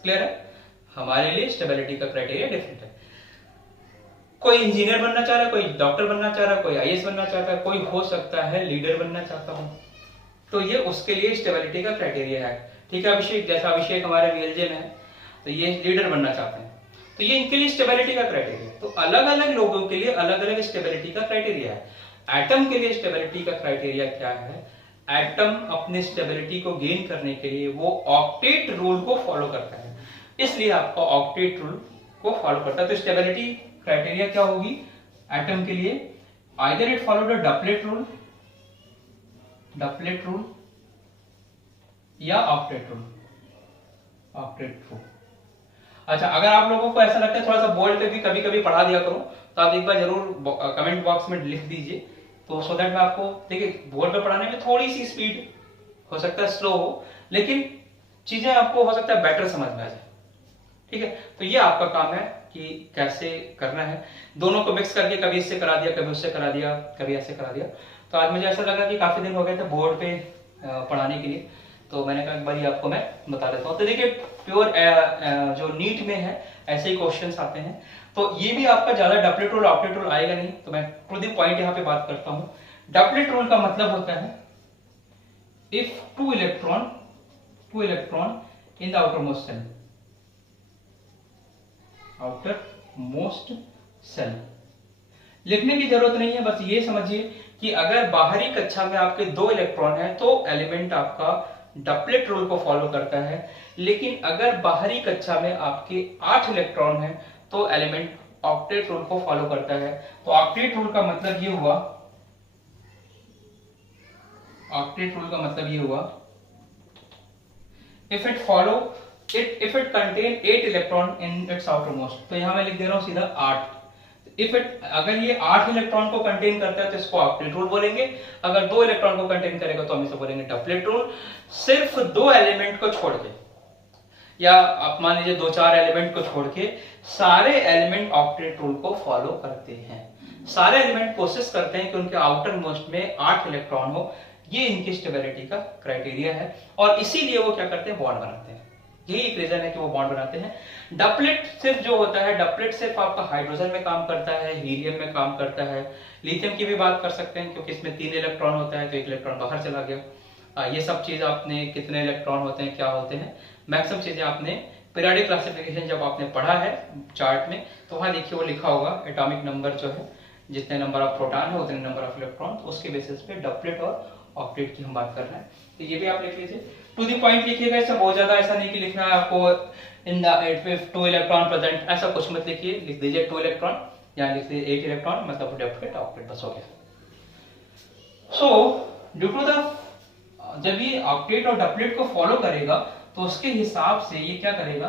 क्लियर है? हमारे लिए स्टेबिलिटी का क्राइटेरिया डिफरेंट है। कोई इंजीनियर बनना चाह रहा है, कोई डॉक्टर बनना चाह रहा है, कोई आईएएस बनना चाहता है, कोई हो सकता है लीडर बनना चाहता हूं, तो ये उसके लिए स्टेबिलिटी का क्राइटेरिया है। ठीक है अभिषेक, जैसा अभिषेक हमारे वीएलजे में है, तो ये लीडर बनना चाहते हैं, तो ये इनके लिए स्टेबिलिटी का क्राइटेरिया। तो अलग अलग लोगों के लिए अलग अलग स्टेबिलिटी का क्राइटेरिया है। एटम के लिए स्टेबिलिटी का क्राइटेरिया क्या है? एटम अपने स्टेबिलिटी को गेन करने के लिए वो ऑक्टेट रूल को फॉलो करता है, इसलिए आपका ऑक्टेट रूल को फॉलो करता है। तो स्टेबिलिटी क्राइटेरिया क्या होगी एटम के लिए? Either it follow the duplet rule या ऑक्टेट रूल। अच्छा, अगर आप लोगों को ऐसा लगता है थोड़ा सा बोर्ड पे भी कभी कभी पढ़ा दिया करो, तो आप एक बार जरूर कमेंट बॉक्स में लिख दीजिए, तो सो दैट मैं आपको, देखिए बोर्ड पे पढ़ाने में थोड़ी सी स्पीड हो सकता है स्लो हो, लेकिन चीजें आपको हो सकता है बेटर समझ में आ जाए। ठीक है, तो ये आपका काम है कि कैसे करना है, दोनों को मिक्स करके कभी इससे करा दिया, कभी उससे करा दिया, कभी ऐसे करा दिया। तो आज मुझे ऐसा लगा कि काफी दिन हो गए थे बोर्ड पे पढ़ाने के लिए, तो मैंने कहा एक बार आपको मैं बता देता हूँ। तो देखिए प्योर जो नीट में है ऐसे ही क्वेश्चंस आते हैं, तो ये भी आपका ज्यादा डपलेट रूल ऑक्टेट रूल आएगा नहीं, तो मैं टू द पॉइंट यहाँ पे बात करता हूँ। डपलेट रूल का मतलब होता है if two electron in the outermost shell. लिखने की जरूरत नहीं है, बस ये समझिए कि अगर बाहरी कक्षा में आपके 2 इलेक्ट्रॉन है तो एलिमेंट आपका डपलेट रूल को फॉलो करता है, लेकिन अगर बाहरी कक्षा में आपके 8 इलेक्ट्रॉन है तो एलिमेंट ऑक्टेट रूल को फॉलो करता है। तो ऑक्टेट रूल का मतलब ये हुआ, if it contain 8 electron in its outermost, तो यहां मैं लिख दे रहा हूं सीधा 8। अगर ये 8 इलेक्ट्रॉन को कंटेन करता है तो इसको ऑक्टेट रूल बोलेंगे, अगर 2 इलेक्ट्रॉन को कंटेन करेगा तो हम इसे बोलेंगे डपलेट रूल। सिर्फ 2 एलिमेंट को छोड़ के, या आप मान लीजिए 2-4 एलिमेंट को छोड़ के सारे एलिमेंट ऑक्टेट रूल को फॉलो करते हैं। सारे एलिमेंट कोशिश करते हैं कि उनके आउटर मोस्ट में 8 इलेक्ट्रॉन हो, ये इनकी स्टेबिलिटी का क्राइटेरिया है, और इसीलिए वो क्या करते हैं? बॉन्ड बनाते हैं। यही एक रीजन है कि वो बॉन्ड बनाते हैं। डपलेट सिर्फ जो होता है, डपलेट सिर्फ आपका हाइड्रोजन में काम करता है, हीलियम में काम करता है, लिथियम की भी बात कर सकते हैं क्योंकि इसमें 3 इलेक्ट्रॉन होता है तो 1 इलेक्ट्रॉन बाहर चला गया। ये सब चीज आपने, कितने इलेक्ट्रॉन होते हैं, क्या होते हैं, मैक्सिमम चीजें आपने पीरियोडिक क्लासिफिकेशन जब आपने पढ़ा है चार्ट में, तो वहां देखिए वो लिखा होगा एटॉमिक नंबर जो है, जितने नंबर ऑफ प्रोटॉन है उतने नंबर ऑफ इलेक्ट्रॉन, तो उसके बेसिस पे डपलेट और ऑक्टेट की हम बात कर रहे हैं। तो ये भी आप लिख लीजिए, टू द पॉइंट लिखिएगा। इससे बहुत ज्यादा ऐसा नहीं कि लिखना है आपको इन द 2 इलेक्ट्रॉन प्रेजेंट, ऐसा कुछ मत लिखिए, लिख दीजिए 2 इलेक्ट्रॉन, यहाँ लिख दीजिए 8 इलेक्ट्रॉन, मतलब डपलेट ऑक्टेट, बस हो गया। सो ड्यू टू द, जब ये ऑक्टेट और डपलेट को फॉलो करेगा तो उसके हिसाब से ये क्या करेगा?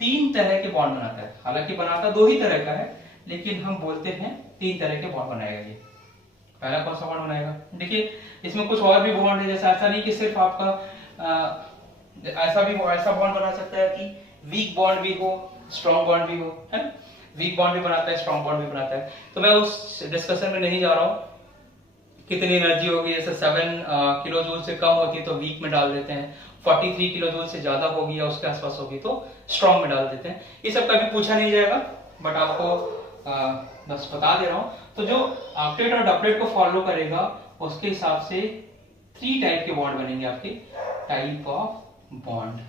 3 तरह के बॉन्ड बनाता है। हालांकि बनाता 2 ही तरह का है, लेकिन हम बोलते हैं 3 तरह के बॉन्ड बनाएगा ये। पहला कौन सा बॉन्ड बनाएगा? देखिए इसमें कुछ और भी बॉन्ड है, जैसा ऐसा नहीं कि सिर्फ आपका ऐसा बॉन्ड बना सकता है कि वीक बॉन्ड भी हो, स्ट्रॉन्ग बॉन्ड भी हो, है ना? वीक बॉन्ड भी बनाता है, स्ट्रॉन्ग बॉन्ड भी बनाता है। तो मैं उस डिस्कशन में नहीं जा रहा हूं। कितनी एनर्जी होगी, जैसे 7 किलो जूल से कम होती है तो वीक में डाल देते हैं, 43 किलो जूल से ज्यादा होगी या उसके आसपास होगी तो स्ट्रॉन्ग में डाल देते हैं। ये सब कभी पूछा नहीं जाएगा, बट आपको बस बता दे रहा हूं। तो जो ऑक्टेट और डपलेट को फॉलो करेगा उसके हिसाब से 3 टाइप के बॉन्ड बनेंगे आपके, टाइप ऑफ बॉन्ड।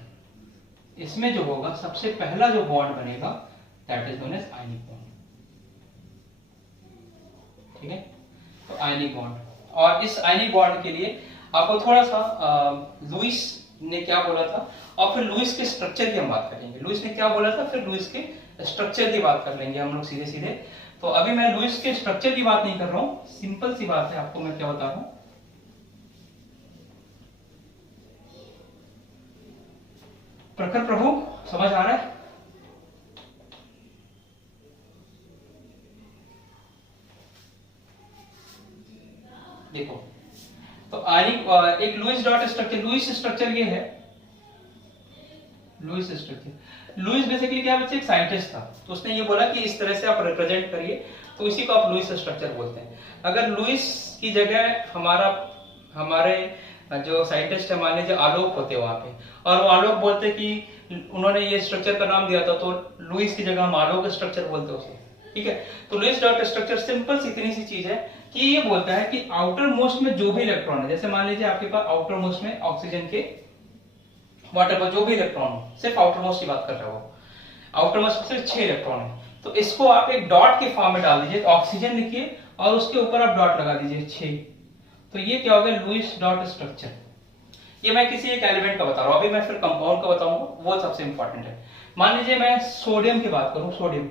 इसमें जो होगा सबसे पहला जो बॉन्ड बनेगा that is known as ionic bond. ठीक है, तो आयनिक बॉन्ड। और इस आयनिक बॉन्ड के लिए आपको थोड़ा सा लुईस ने क्या बोला था और फिर लुईस के स्ट्रक्चर की हम बात करेंगे। लुईस ने क्या बोला था, फिर लुईस के स्ट्रक्चर की बात कर लेंगे हम लोग सीधे सीधे। तो अभी मैं लुईस के स्ट्रक्चर की बात नहीं कर रहा हूं, सिंपल सी बात है, आपको मैं क्या बता रहा हूं। प्रखर प्रभु समझ आ रहा है? देखो, तो आयनिक एक Lewis dot structure, Lewis structure ये है, लुईस स्ट्रक्चर। लुईस बेसिकली क्या बच्चे, एक साइंटिस्ट था, तो उसने ये बोला कि इस तरह से आप रिप्रेजेंट करिए, तो इसी को आप लुईस स्ट्रक्चर बोलते हैं। अगर लुईस की जगह हमारे जो साइंटिस्ट है, मान लीजिए आलोक होते वहां पे, और वो आलोक बोलते कि उन्होंने ये स्ट्रक्चर का नाम दिया था, तो लुईस की जगह हम आलोक स्ट्रक्चर बोलते हैं उसे, ठीक है। तो लुईस डॉट स्ट्रक्चर सिंपल सी इतनी सी चीज है कि ये बोलता है कि आउटर मोस्ट में जो भी इलेक्ट्रॉन है, जैसे मान लीजिए आपके पास आउटर मोस्ट में ऑक्सीजन के व्हाटएवर जो भी इलेक्ट्रॉन हो, सिर्फ आउटर मोस्ट की बात कर रहा हो, आउटर मोस्ट में सिर्फ 6 इलेक्ट्रॉन है, तो इसको आप एक डॉट के फॉर्म में डाल दीजिए, ऑक्सीजन लिखिए और उसके ऊपर आप डॉट लगा दीजिए 6, तो ये क्या होगा, लुईस डॉट स्ट्रक्चर। ये मैं किसी एक एलिमेंट का बता रहा हूं, अभी मैं फिर कंपाउंड का बताऊंगा, वो सबसे इंपॉर्टेंट है। मान लीजिए मैं सोडियम की बात करूं, सोडियम,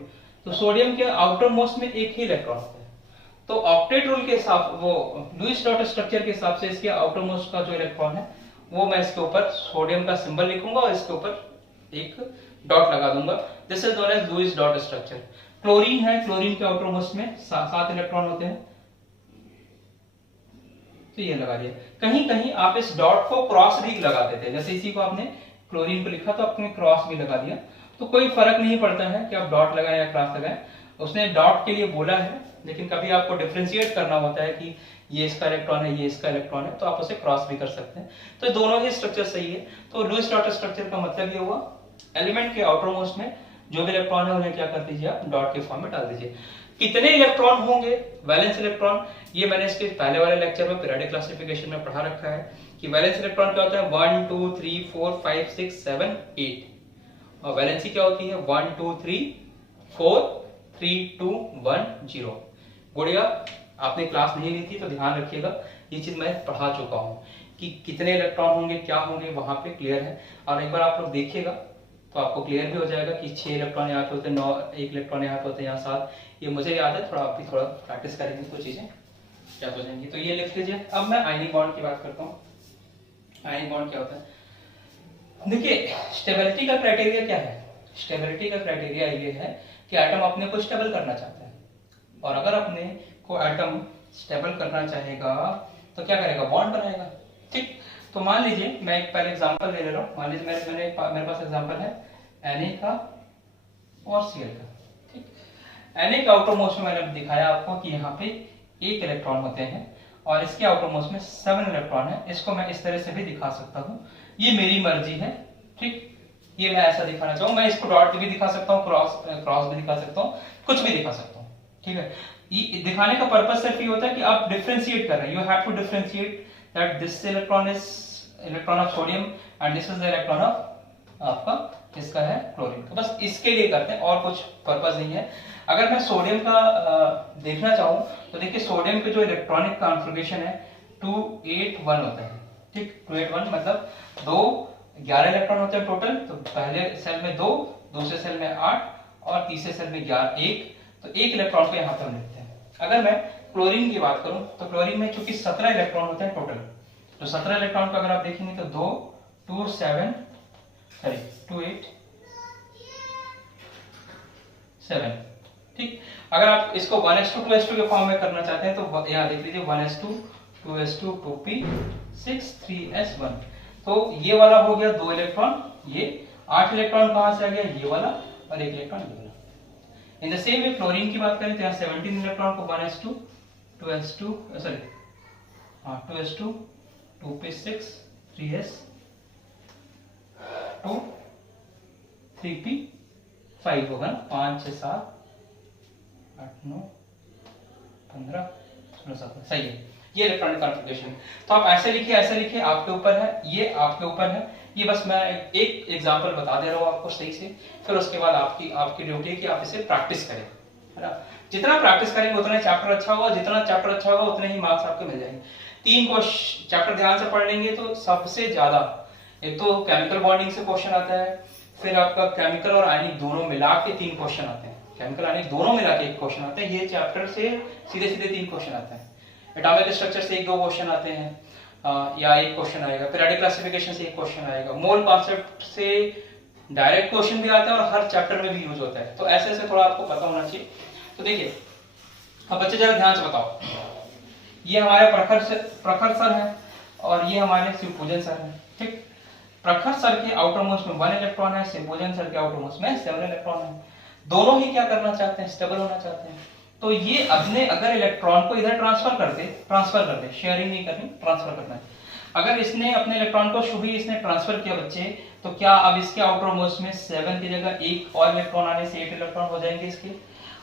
तो सोडियम के आउटर मोस्ट में एक ही इलेक्ट्रॉन होता है, तो ऑक्टेट रूल के हिसाब, वो लुईस डॉट स्ट्रक्चर के हिसाब से इसके आउटर मोस्ट का जो इलेक्ट्रॉन है वो मैं इसके ऊपर सोडियम का सिंबल लिखूंगा और इसके ऊपर एक डॉट लगा दूंगा, this is known as Lewis dot structure. Chlorine है, क्लोरीन के आउटर मोस्ट में 7 इलेक्ट्रॉन होते हैं, तो ये लगा दिया। कहीं कहीं आप इस डॉट को क्रॉस भी लगा देते हैं, जैसे इसी को आपने क्लोरीन को लिखा तो आपने क्रॉस भी लगा दिया, तो कोई फर्क नहीं पड़ता है कि आप डॉट लगाएं या क्रॉस लगाएं, उसने डॉट के लिए बोला है, लेकिन कभी आपको डिफरेंशिएट करना होता है कि ये इसका इलेक्ट्रॉन है, ये इसका इलेक्ट्रॉन है, तो आप उसे क्रॉस भी कर सकते हैं, तो दोनों ही स्ट्रक्चर सही है। तो लुईस डॉट स्ट्रक्चर का मतलब ये हुआ, एलिमेंट के आउटर मोस्ट में जो भी इलेक्ट्रॉन है उन्हें क्या कर दीजिए, आप डॉट के फॉर्म में डाल दीजिए। कितने इलेक्ट्रॉन होंगे, वैलेंस इलेक्ट्रॉन, ये मैंने इसके पहले वाले लेक्चर में पीरियोडिक क्लासिफिकेशन में पढ़ा रखा है कि वैलेंस इलेक्ट्रॉन क्या होता है, 1 2 3 4 5 6 7 8, और वैलेंसी क्या होती है 1 2 3 4 3 2 1 0। गुड़िया आपने क्लास नहीं ली थी तो ध्यान रखिएगा, ये चीज मैं पढ़ा चुका हूं कि कितने इलेक्ट्रॉन होंगे, क्या होंगे, वहां पे क्लियर है, और एक बार आप लोग देखिएगा तो आपको क्लियर भी हो जाएगा कि 6 इलेक्ट्रॉन यहाँ पे होते हैं, 9 1 इलेक्ट्रॉन यहाँ पे होते हैं, यहाँ 7, ये मुझे याद है, थोड़ा आप भी थोड़ा प्रैक्टिस करेंगे तो चीजें क्या हो जाएंगी। तो ये लिख लीजिए। अब मैं आयनिक बॉन्ड की बात करता हूँ। आयनिक बॉन्ड क्या होता है, देखिए स्टेबिलिटी का क्राइटेरिया क्या है, स्टेबिलिटी का क्राइटेरिया ये है कि एटम अपने को स्टेबल करना चाहता है, और अगर अपने को एटम स्टेबल करना चाहेगा तो क्या करेगा, बॉन्ड बनाएगा, ठीक। तो मान लीजिए मैं एक पहले एग्जांपल ले रहा हूं, मान लीजिए मेरे पास एग्जांपल है Na का और Cl का, ठीक। Na का आउटर मोस्ट में मैंने दिखाया आपको कि यहाँ पे 1 इलेक्ट्रॉन होते हैं और इसके आउटर मोस्ट में 7 इलेक्ट्रॉन है, इसको मैं इस तरह से भी दिखा सकता हूँ, ये मेरी मर्जी है, ठीक। ये मैं ऐसा दिखाना चाहूँ, मैं इसको डॉट भी दिखा सकता हूँ, क्रॉस भी दिखा सकता हूँ, कुछ भी दिखा सकता हूँ, ठीक है। ये दिखाने का पर्पस सिर्फ ये होता है कि आप डिफरेंशिएट कर रहे हैं, you have to differentiate that this electron is electron of sodium and this is the electron of आपका इसका है क्लोरीन का, बस इसके लिए करते हैं और कुछ पर्पस नहीं है। अगर मैं सोडियम का देखना चाहूँ तो देखिए सोडियम के जो इलेक्ट्रॉनिक कॉन्फ़िगरेशन है 281 होता है, ठीक। 281 मतलब 11 इलेक्ट्रॉन होते हैं टोटल, तो पहले सेल में 2, दूसरे सेल में 8 और तीसरे सेल में 1, तो 1 इलेक्ट्रॉन को यहाँ पर हम लिखते हैं। अगर मैं क्लोरीन की बात करूं तो क्लोरीन में चूंकि 17 इलेक्ट्रॉन होते हैं टोटल, तो 17 इलेक्ट्रॉन को अगर आप देखेंगे तो 2 2 7 2 8 7, ठीक। अगर आप इसको 1s2 2s2 के फॉर्म में करना चाहते हैं तो यहाँ देख लीजिए 1s2 2s2 2p 6 3s1, तो ये वाला हो गया 2 इलेक्ट्रॉन, ये 8 इलेक्ट्रॉन कहां से आ गया, ये वाला, और 1 इलेक्ट्रॉन ये वाला। In the same way chlorine की बात करें तो यहाँ 17 इलेक्ट्रॉन को 1s2 2s2 sorry 2s2 2p6 3s2 3p5 होगा ना, 5 6 7 8 9 15 16 17, सही है। ये इलेक्ट्रॉनिक कॉन्फ़िगरेशन, तो आप ऐसे लिखिए, आपके ऊपर है, ये आपके ऊपर है, ये बस मैं एक एग्जांपल बता दे रहा हूँ आपको सही से, फिर उसके बाद आपकी ड्यूटी है कि आप इसे प्रैक्टिस करें, है ना। जितना प्रैक्टिस करेंगे उतना चैप्टर अच्छा होगा, जितना चैप्टर अच्छा होगा उतने ही मार्क्स आपको मिल जाएंगे। 3 क्वेश्चन चैप्टर ध्यान से पढ़ लेंगे तो सबसे ज्यादा, एक तो केमिकल बॉन्डिंग से क्वेश्चन आता है, फिर आपका केमिकल और आयनिक दोनों मिला के 3 क्वेश्चन आते हैं, केमिकल आयनिक दोनों मिला के 1 क्वेश्चन आते हैं, ये चैप्टर से सीधे सीधे 3 क्वेश्चन आते हैं। एटॉमिक स्ट्रक्चर से 1-2 क्वेश्चन आते हैं, या 1 क्वेश्चन आएगा, पीरियोडिक क्लासिफिकेशन से 1 क्वेश्चन आएगा, मोल कॉन्सेप्ट से डायरेक्ट क्वेश्चन भी आता है और हर चैप्टर में भी यूज होता है। तो ऐसे ऐसे थोड़ा आपको पता होना चाहिए। तो देखिए अब बच्चे जरा ध्यान से बताओ, ये हमारे प्रखर सर है और ये हमारे सिम्पोजन सर है, ठीक। प्रखर सर के आउटर मोस्ट में 1 इलेक्ट्रॉन है, सिम्पोजन सर के आउटर मोस्ट में 7 इलेक्ट्रॉन है। दोनों ही क्या करना चाहते हैं, स्टेबल होना चाहते हैं। तो ये अपने अगर इलेक्ट्रॉन को इधर ट्रांसफर कर दे, शेयरिंग नहीं करनी, ट्रांसफर करना है। अगर इसने अपने इलेक्ट्रॉन को शुभ ही इसने ट्रांसफर किया बच्चे, तो क्या अब इसके आउटर मोस्ट में 7 की जगह 1 और इलेक्ट्रॉन आने से 8 इलेक्ट्रॉन हो जाएंगे इसके,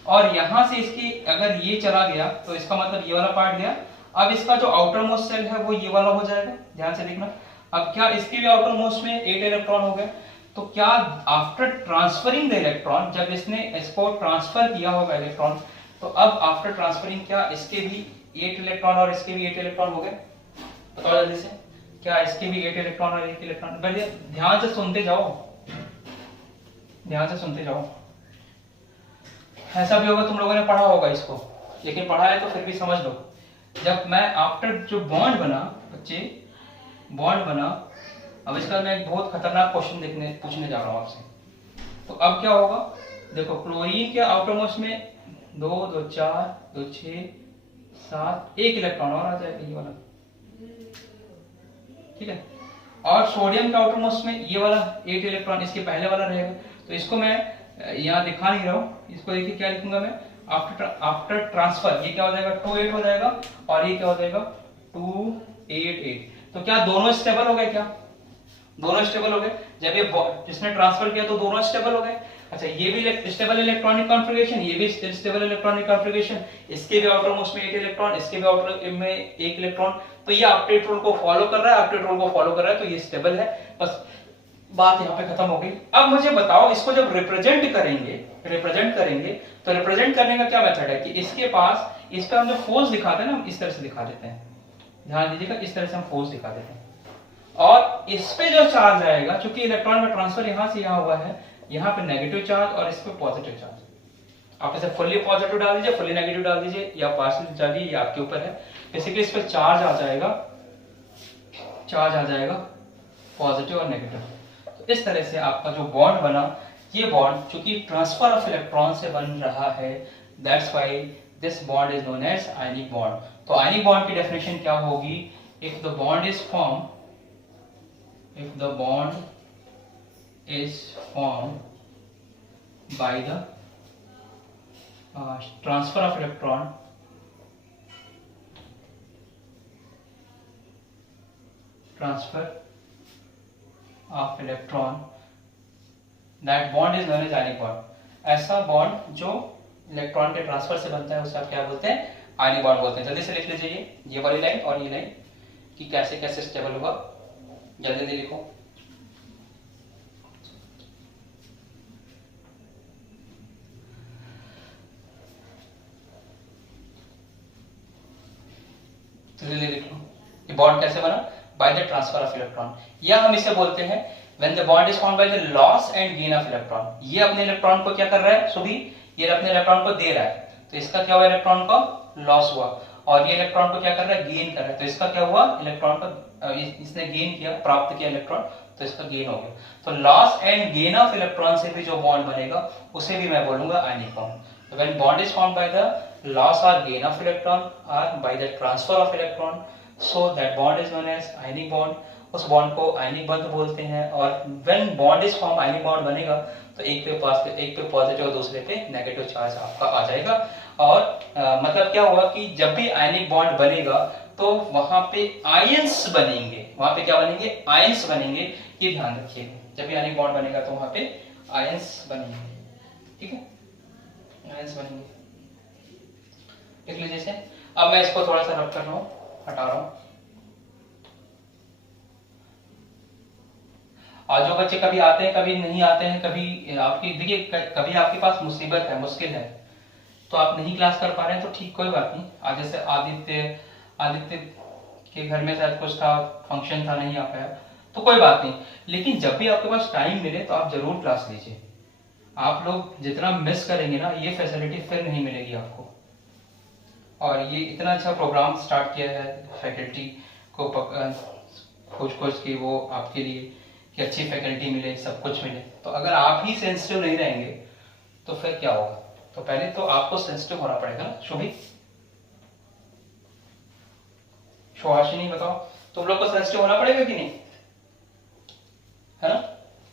और यहां से इसकी अगर ये चला गया तो इसका मतलब ये वाला पार्ट गया। अब इसका जो आउटर मोस्ट सेल है वो ये वाला हो जाएगा, ध्यान से देखना। अब क्या इसके भी आउटर मोस्ट में 8 इलेक्ट्रॉन हो गए, तो क्या आफ्टर ट्रांसफरिंग द इलेक्ट्रॉन, जब इसने इसको ट्रांसफर किया होगा इलेक्ट्रॉन, तो अब आफ्टर ट्रांसफरिंग क्या इसके भी 8 इलेक्ट्रॉन और इसके भी 8 इलेक्ट्रॉन हो गए? बताओ जल्दी से, क्या इसके भी 8 इलेक्ट्रॉन और 1 इलेक्ट्रॉन? पहले ध्यान से सुनते जाओ, ध्यान से सुनते जाओ। ऐसा भी होगा तुम लोगों ने पढ़ा होगा इसको, लेकिन पढ़ा है तो फिर भी समझ लो। जब मैं आफ्टर जो बॉन्ड बना बच्चे, बॉन्ड बना, अब इसका मैं एक बहुत खतरनाक क्वेश्चन पूछने जा रहा हूं आपसे। तो अब क्या होगा, देखो क्लोरीन के आउटर मोस्ट में 2 2 4 2 6 7 1 इलेक्ट्रॉन और आ जाएगा ये वाला, ठीक है। और सोडियम के आउटर मोस्ट में ये वाला 8 इलेक्ट्रॉन इसके पहले वाला रहेगा। तो इसको मैं यहाँ दिखा नहीं रहा हूँ, इसको देखिए क्या लिखूंगा मैं, आफ्टर ट्रांसफर ये क्या हो जाएगा 2 8 हो जाएगा, और ये क्या हो जाएगा 2 8 8। तो क्या दोनों स्टेबल हो गए? क्या दोनों स्टेबल हो गए? जब ये जिसने ट्रांसफर किया तो दोनों स्टेबल हो गए। अच्छा ये भी स्टेबल इलेक्ट्रॉनिक कॉन्फ़िगरेशन, ये भी स्टेबल इलेक्ट्रॉनिक कॉन्फ़िगरेशन, इसके भी आउटर मोस्ट में 8 इलेक्ट्रॉन, इसके भी आउटर में 1 इलेक्ट्रॉन। तो ये अपडेट रूल को फॉलो कर रहा है, अपडेट रूल को फॉलो कर रहा है, तो ये स्टेबल है। बस बात यहाँ पे खत्म हो गई। अब मुझे बताओ इसको जब रिप्रेजेंट करेंगे तो रिप्रेजेंट करने का क्या मेथड है कि इसके पास, इस पर हम जो फोर्स दिखाते हैं ना, हम इस तरह से दिखा देते हैं, ध्यान दीजिएगा, इस तरह से हम फोर्स दिखा देते हैं। और इस पे जो चार्ज आएगा, क्योंकि इलेक्ट्रॉन का ट्रांसफर यहां से यहां हुआ है, यहाँ पे नेगेटिव चार्ज और इस पे पॉजिटिव चार्ज। आप इसे फुल्ली पॉजिटिव डाल दीजिए, फुल्ली नेगेटिव डाल दीजिए, या पार्शियल डालिए, ये आपके ऊपर है। बेसिकली इस पे चार्ज आ जाएगा पॉजिटिव और नेगेटिव। तो इस तरह से आपका जो बॉन्ड बना, ये बॉन्ड चूंकि ट्रांसफर ऑफ इलेक्ट्रॉन से बन रहा है, that's why this bond is known as ionic bond. तो आयनिक बॉन्ड की डेफिनेशन क्या होगी? If the bond is form by the transfer of electron that bond is known as ionic bond। ऐसा bond जो इलेक्ट्रॉन के transfer से बनता है उसे आप क्या बोलते हैं? आयनिक बॉन्ड बोलते हैं। जल्दी से लिख लीजिए ये वाली लाइन और ये लाइन कि कैसे कैसे स्टेबल होगा, जल्दी जल्दी लिखो। ये बॉन्ड कैसे बना? By the transfer of electron, या हम इसे बोलते हैं when the bond is formed by the loss and gain of electron. ये अपने इलेक्ट्रॉन को क्या कर रहा है? सभी ये अपने इलेक्ट्रॉन को दे रहा है, तो इसका क्या हुआ? इलेक्ट्रॉन का लॉस हुआ। और ये इलेक्ट्रॉन को क्या कर रहा है? गेन कर रहा है, तो इसका क्या हुआ? इलेक्ट्रॉन का इसने गेन किया, प्राप्त किया इलेक्ट्रॉन, तो इसका गेन हो गया। तो loss and gain of electron से भी जो बॉन्ड बनेगा उसे भी मैं बोलूंगा ionic bond. So when bond is formed by the loss or gain of electron or by the transfer of electron, so that bond is known as ionic bond। उस bond को आयनिक बॉन्ड बोलते हैं। और when bond is formed, ionic bond बनेगा तो एक पे positive और दूसरे पे नेगेटिव चार्ज आपका आ जाएगा। और मतलब क्या हुआ कि जब भी आयनिक बॉन्ड बनेगा तो वहां पे आयंस बनेंगे, वहां पे क्या बनेंगे? आयंस बनेंगे। ये ध्यान रखिएगा, जब भी आयनिक बॉन्ड बनेगा तो वहां पे आयंस बनेंगे, ठीक है, आयंस बनेंगे। लिख लीजिए इसे। अब मैं इसको थोड़ा सा रब कर रहा हूं, हटा रहा हूं। और जो बच्चे कभी आते हैं कभी नहीं आते हैं, कभी आपकी देखिए कभी आपके पास मुसीबत है, मुश्किल है, तो आप नहीं क्लास कर पा रहे हैं तो ठीक, कोई बात नहीं। आज जैसे आदित्य आदित्य के घर में शायद कुछ था, फंक्शन था, नहीं आ पाया, तो कोई बात नहीं। लेकिन जब भी आपके पास टाइम मिले तो आप जरूर क्लास लीजिए। आप लोग जितना मिस करेंगे ना, ये फैसिलिटी फिर नहीं मिलेगी आपको। और ये इतना अच्छा प्रोग्राम स्टार्ट किया है फैकल्टी को खोज खोज के वो आपके लिए, कि अच्छी फैकल्टी मिले, सब कुछ मिले। तो अगर आप ही सेंसिटिव नहीं रहेंगे तो फिर क्या होगा? तो पहले तो आपको सेंसिटिव होना पड़ेगा ना। शुभी, सुहासिनी बताओ, तुम लोग को सेंसिटिव होना पड़ेगा कि नहीं, है ना?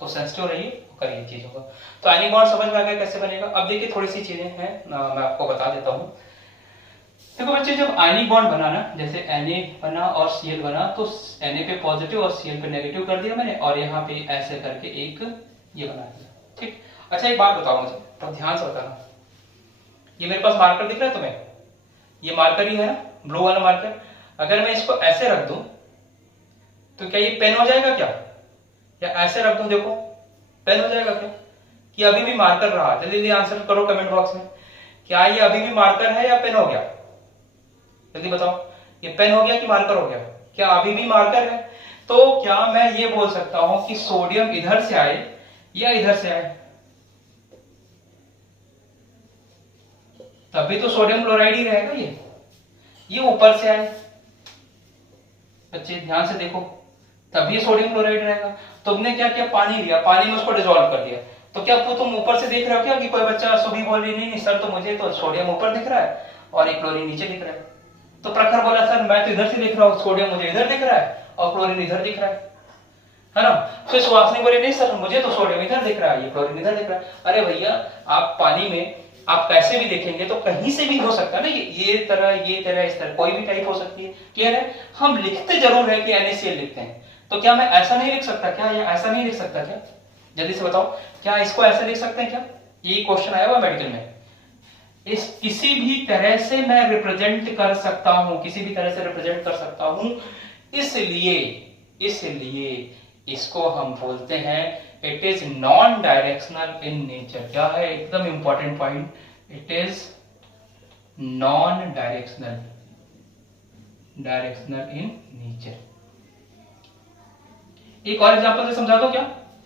तो सेंसिटिव रहिए, करिए चीजों को। तो आयनिक बॉन्ड समझ में आ गया कैसे बनेगा। अब देखिए थोड़ी सी चीजें हैं, मैं आपको बता देता हूँ। देखो बच्चे, जब आयनिक बॉन्ड बना ना, जैसे Na बना और Cl बना, तो Na पे पॉजिटिव और Cl पे नेगेटिव कर दिया मैंने, और यहाँ पे ऐसे करके एक ये बना दिया, ठीक। अच्छा एक बात बताओ मुझे, तो ध्यान से बताना, ये मेरे पास मार्कर दिख रहा है तुम्हें, ये मार्कर ही है ना, ब्लू वाला मार्कर। अगर मैं इसको ऐसे रख दूं तो क्या ये पेन हो जाएगा क्या? या ऐसे रख दूं, देखो पेन हो जाएगा क्या? कि अभी भी मार्कर रहा? जल्दी जल्दी आंसर करो कमेंट बॉक्स में, क्या ये अभी भी मार्कर है या पेन हो गया? जल्दी बताओ, ये पेन हो गया कि मार्कर हो गया? क्या अभी भी मार्कर है? तो क्या मैं ये बोल सकता हूं कि सोडियम इधर से आए या इधर से आए? तभी तो सोडियम क्लोराइड ही रहेगा। ये ऊपर से आए, बच्चे ध्यान से देखो, तभी सोडियम क्लोराइड रहेगा। तुमने क्या किया, पानी लिया, पानी में उसको डिसॉल्व कर दिया, तो क्या तुम ऊपर से देख रहे हो क्या? कि कोई बच्चा सुबह बोल रही नहीं सर, तो मुझे तो सोडियम ऊपर दिख रहा है और एक क्लोरीन नीचे दिख रहा है। तो प्रखर बोला सर मैं तो इधर से दिख रहा हूँ, सोडियम मुझे इधर दिख रहा है और क्लोरीन इधर दिख रहा है ना? फिर सुहासिनी बोली नहीं सर, मुझे तो सोडियम इधर दिख रहा है, ये क्लोरीन इधर दिख रहा है। अरे भैया, आप पानी में आप कैसे भी देखेंगे तो कहीं से भी हो सकता है ना, ये तरह इस तरह कोई भी टाइप हो सकती है। क्लियर है? हम लिखते जरूर है कि NaCl लिखते हैं, तो क्या मैं ऐसा नहीं लिख सकता क्या, या ऐसा नहीं लिख सकता क्या? जल्दी से बताओ, क्या इसको ऐसे लिख सकते हैं क्या? ये क्वेश्चन आया हुआ मेडिकल में। इस किसी भी तरह से मैं रिप्रेजेंट कर सकता हूं, किसी भी तरह से रिप्रेजेंट कर सकता हूं, इसलिए इसको हम बोलते हैं it is non directional in nature. क्या है? एकदम important point, it is non directional in nature. एक और एग्जांपल से समझा दो क्या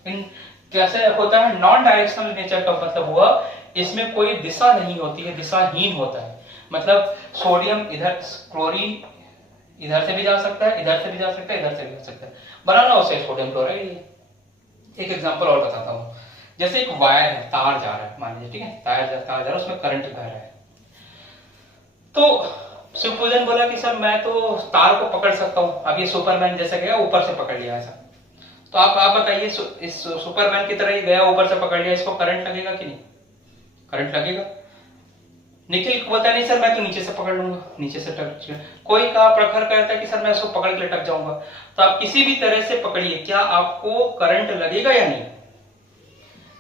इन कैसे होता है। नॉन डायरेक्शनल नेचर का मतलब हुआ इसमें कोई दिशा नहीं होती है, दिशाहीन होता है। मतलब सोडियम इधर, क्लोरीन इधर से भी जा सकता है, इधर से भी जा सकता है, इधर से भी जा सकता है, बनाना उसे सोडियम क्लोराइड। एक एग्जांपल और बताता हूं, जैसे एक वायर है, तार जा रहा है, मान लीजिए, ठीक है, तार जा रहा है, उसमें करंट बह रहा है। तो शिवपूजन बोला कि सर मैं तो तार को पकड़ सकता हूं। अब ये सुपरमैन जैसे गया, ऊपर से पकड़ लिया ऐसा, तो आप बताइए, इस सुपरमैन की तरह ही गया, ऊपर से पकड़ लिया, इसको करंट लगेगा कि नहीं? करंट लगेगा। निखिल बोलता नहीं सर मैं तो नीचे से पकड़ लूंगा, नीचे से टक। कोई का प्रखर कहता है कि सर मैं इसको पकड़ के लटक जाऊंगा। तो आप किसी भी तरह से पकड़िए, क्या आपको करंट लगेगा या नहीं?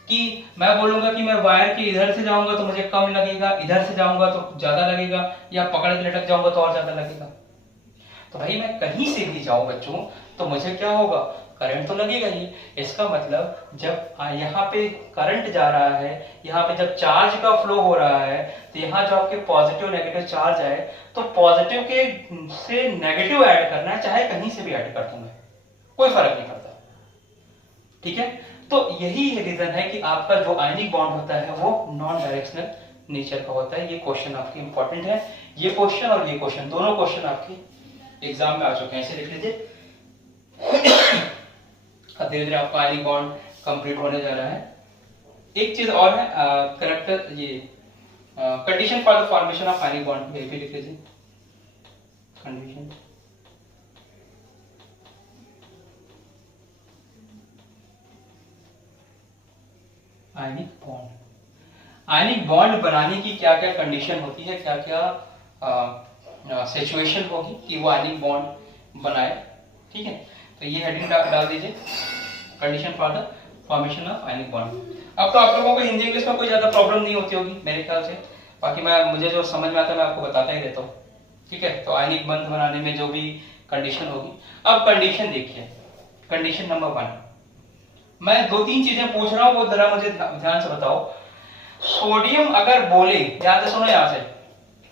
कि मैं बोलूंगा कि मैं वायर के इधर से जाऊंगा तो मुझे कम लगेगा, इधर से जाऊंगा तो ज्यादा लगेगा, या पकड़ के लटक जाऊंगा तो और ज्यादा लगेगा? तो भाई मैं कहीं से भी जाऊं बच्चों तो मुझे क्या होगा, करंट तो लगेगा ही। इसका मतलब जब यहाँ पे करंट जा रहा है, यहाँ पे जब चार्ज का फ्लो हो रहा है, तो यहाँ जो आपके पॉजिटिव नेगेटिव चार्ज है, तो पॉजिटिव के से नेगेटिव ऐड करना है, चाहे कहीं से भी ऐड कर दूं मैं, कोई फर्क नहीं पड़ता। ठीक है, तो यही रीजन है कि आपका जो आयनिक बॉन्ड होता है वो नॉन डायरेक्शनल नेचर का होता है। ये क्वेश्चन आपके इंपॉर्टेंट है, ये क्वेश्चन और ये क्वेश्चन, दोनों क्वेश्चन आपके एग्जाम में आ चुके हैं, इसे लिख लीजिए। अब धीरे धीरे आपका आयनिक बॉन्ड कंप्लीट होने जा रहा है। एक चीज और है, करेक्टर ये condition for the formation of ionic bond, ये भी लिख लीजिए। कंडीशन आयनिक बॉन्ड बनाने की क्या क्या कंडीशन होती है, क्या क्या सिचुएशन होगी कि वो आयनिक बॉन्ड बनाए। ठीक है, तो ये हेडिंग डाल दीजिए, condition for the formation of ionic bond. अब तो आप लोगों को हिंदी इंग्लिश में कोई ज्यादा प्रॉब्लम नहीं होती होगी मेरे ख्याल से, बाकी मुझे जो समझ में आता है मैं आपको बताता ही रहता हूँ। ठीक है, तो आयनिक बॉन्ड बनाने में जो भी कंडीशन होगी। अब कंडीशन देखिए, कंडीशन नंबर 1, मैं 2-3 चीजें पूछ रहा हूँ, वो जरा मुझे ध्यान से बताओ। सोडियम अगर बोले, ध्यान से सुनो यहां से,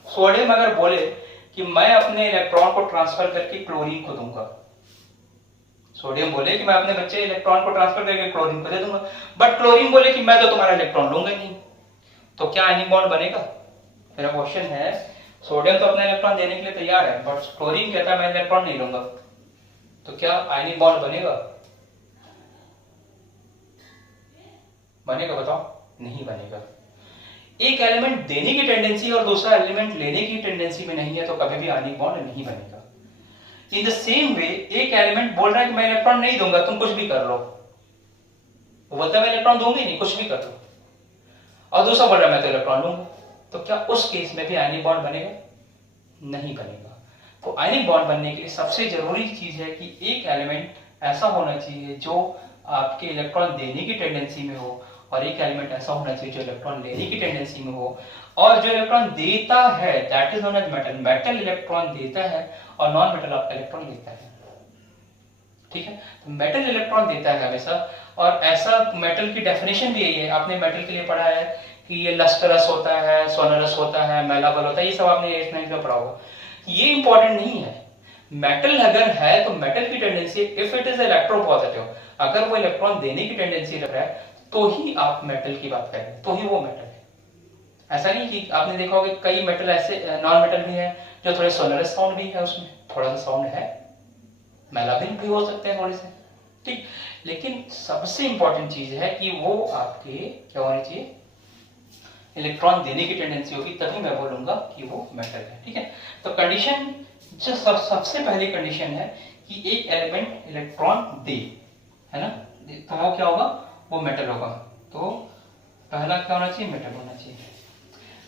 सोडियम अगर बोले कि मैं अपने इलेक्ट्रॉन को ट्रांसफर करके क्लोरीन को दूंगा, सोडियम बोले कि मैं अपने बच्चे इलेक्ट्रॉन को ट्रांसफर करके क्लोरीन को दे दूंगा, बट क्लोरीन बोले कि मैं तो तुम्हारा इलेक्ट्रॉन लूंगा नहीं, तो क्या आयनिक बॉन्ड बनेगा? मेरा क्वेश्चन है, सोडियम तो अपना इलेक्ट्रॉन देने के लिए तैयार है, बट क्लोरीन कहता है मैं इलेक्ट्रॉन नहीं लूंगा, तो क्या आयनिक बॉन्ड बनेगा? बनेगा? बताओ। नहीं बनेगा। एक एलिमेंट देने की टेंडेंसी और दूसरा एलिमेंट लेने की टेंडेंसी में नहीं है तो कभी भी आयनिक बॉन्ड नहीं बनेगा। इन द सेम वे एक एलिमेंट बोल रहा है कि मैं इलेक्ट्रॉन नहीं दूंगा, तुम कुछ भी कर लो, वो बोलता है मैं इलेक्ट्रॉन दूंगी नहीं, कुछ भी कर लो, और दूसरा बोल रहा है मैं तो इलेक्ट्रॉन लूंगा, तो क्या उस केस में भी आयनिक बॉन्ड बनेगा? नहीं बनेगा। तो आयनिक बॉन्ड बनने के लिए सबसे जरूरी चीज है कि एक एलिमेंट ऐसा होना चाहिए जो आपके इलेक्ट्रॉन देने की टेंडेंसी में हो, और एक एलिमेंट ऐसा होना चाहिए जो इलेक्ट्रॉन लेने की टेंडेंसी में हो, और जो इलेक्ट्रॉन देता है that is known as metal, metal electron देता है और नॉन मेटल आपका इलेक्ट्रॉन लेता है। ठीक है, तो मेटल इलेक्ट्रॉन देता है हमेशा, और ऐसा मेटल की डेफिनेशन भी यही है, आपने मेटल के लिए पढ़ा है कि ये लस्टरस होता है, सोनरस होता है, मेलाबल होता है, ये सब आपने 8th 9th में पढ़ा होगा। ये इंपॉर्टेंट नहीं है, मेटल अगर है तो मेटल की tendency if it is electropositive, अगर वो इलेक्ट्रॉन देने की टेंडेंसी रख रहा है तो ही आप मेटल की बात करें, तो ही वो मेटल है। ऐसा नहीं कि आपने देखा होगा कई मेटल ऐसे नॉन मेटल भी है जो थोड़े सोनरस साउंड भी है, उसमें थोड़ा सा साउंड है, मेलाबिन भी हो सकते हैं थोड़े से, ठीक। लेकिन सबसे इंपॉर्टेंट चीज है कि वो आपके क्या होनी चाहिए, इलेक्ट्रॉन देने की टेंडेंसी होगी, तभी मैं बोलूंगा कि वो मेटल है। ठीक है, तो कंडीशन जो सबसे पहली कंडीशन है कि एक एलिमेंट इलेक्ट्रॉन दे, है ना, तो वो क्या होगा, वो मेटल होगा। तो पहला क्या होना चाहिए, मेटल होना चाहिए।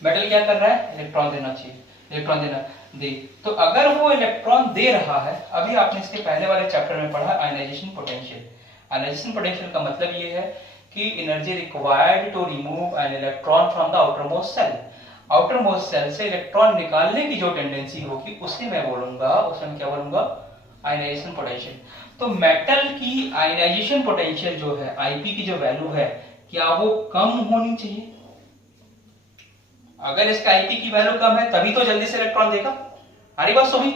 मेटल क्या कर रहा है, इलेक्ट्रॉन देना चाहिए, इलेक्ट्रॉन देना दे। तो अगर वो इलेक्ट्रॉन दे रहा है, अभी आपने इसके पहले वाले चैप्टर में पढ़ा आयनाइजेशन पोटेंशियल। आयनाइजेशन पोटेंशियल का मतलब ये है कि energy required to remove an electron from the outer most shell, outer most shell से इलेक्ट्रॉन निकालने की जो टेंडेंसी होगी उसे मैं बोलूंगा, उसे मैं क्या बोलूंगा, आयनाइजेशन पोटेंशियल। तो मेटल की आयनाइजेशन पोटेंशियल जो है, आईपी की जो वैल्यू है, क्या वो कम होनी चाहिए? अगर इसका आईपी की वैल्यू कम है तभी तो जल्दी से इलेक्ट्रॉन देगा, हमारी बात सुनी।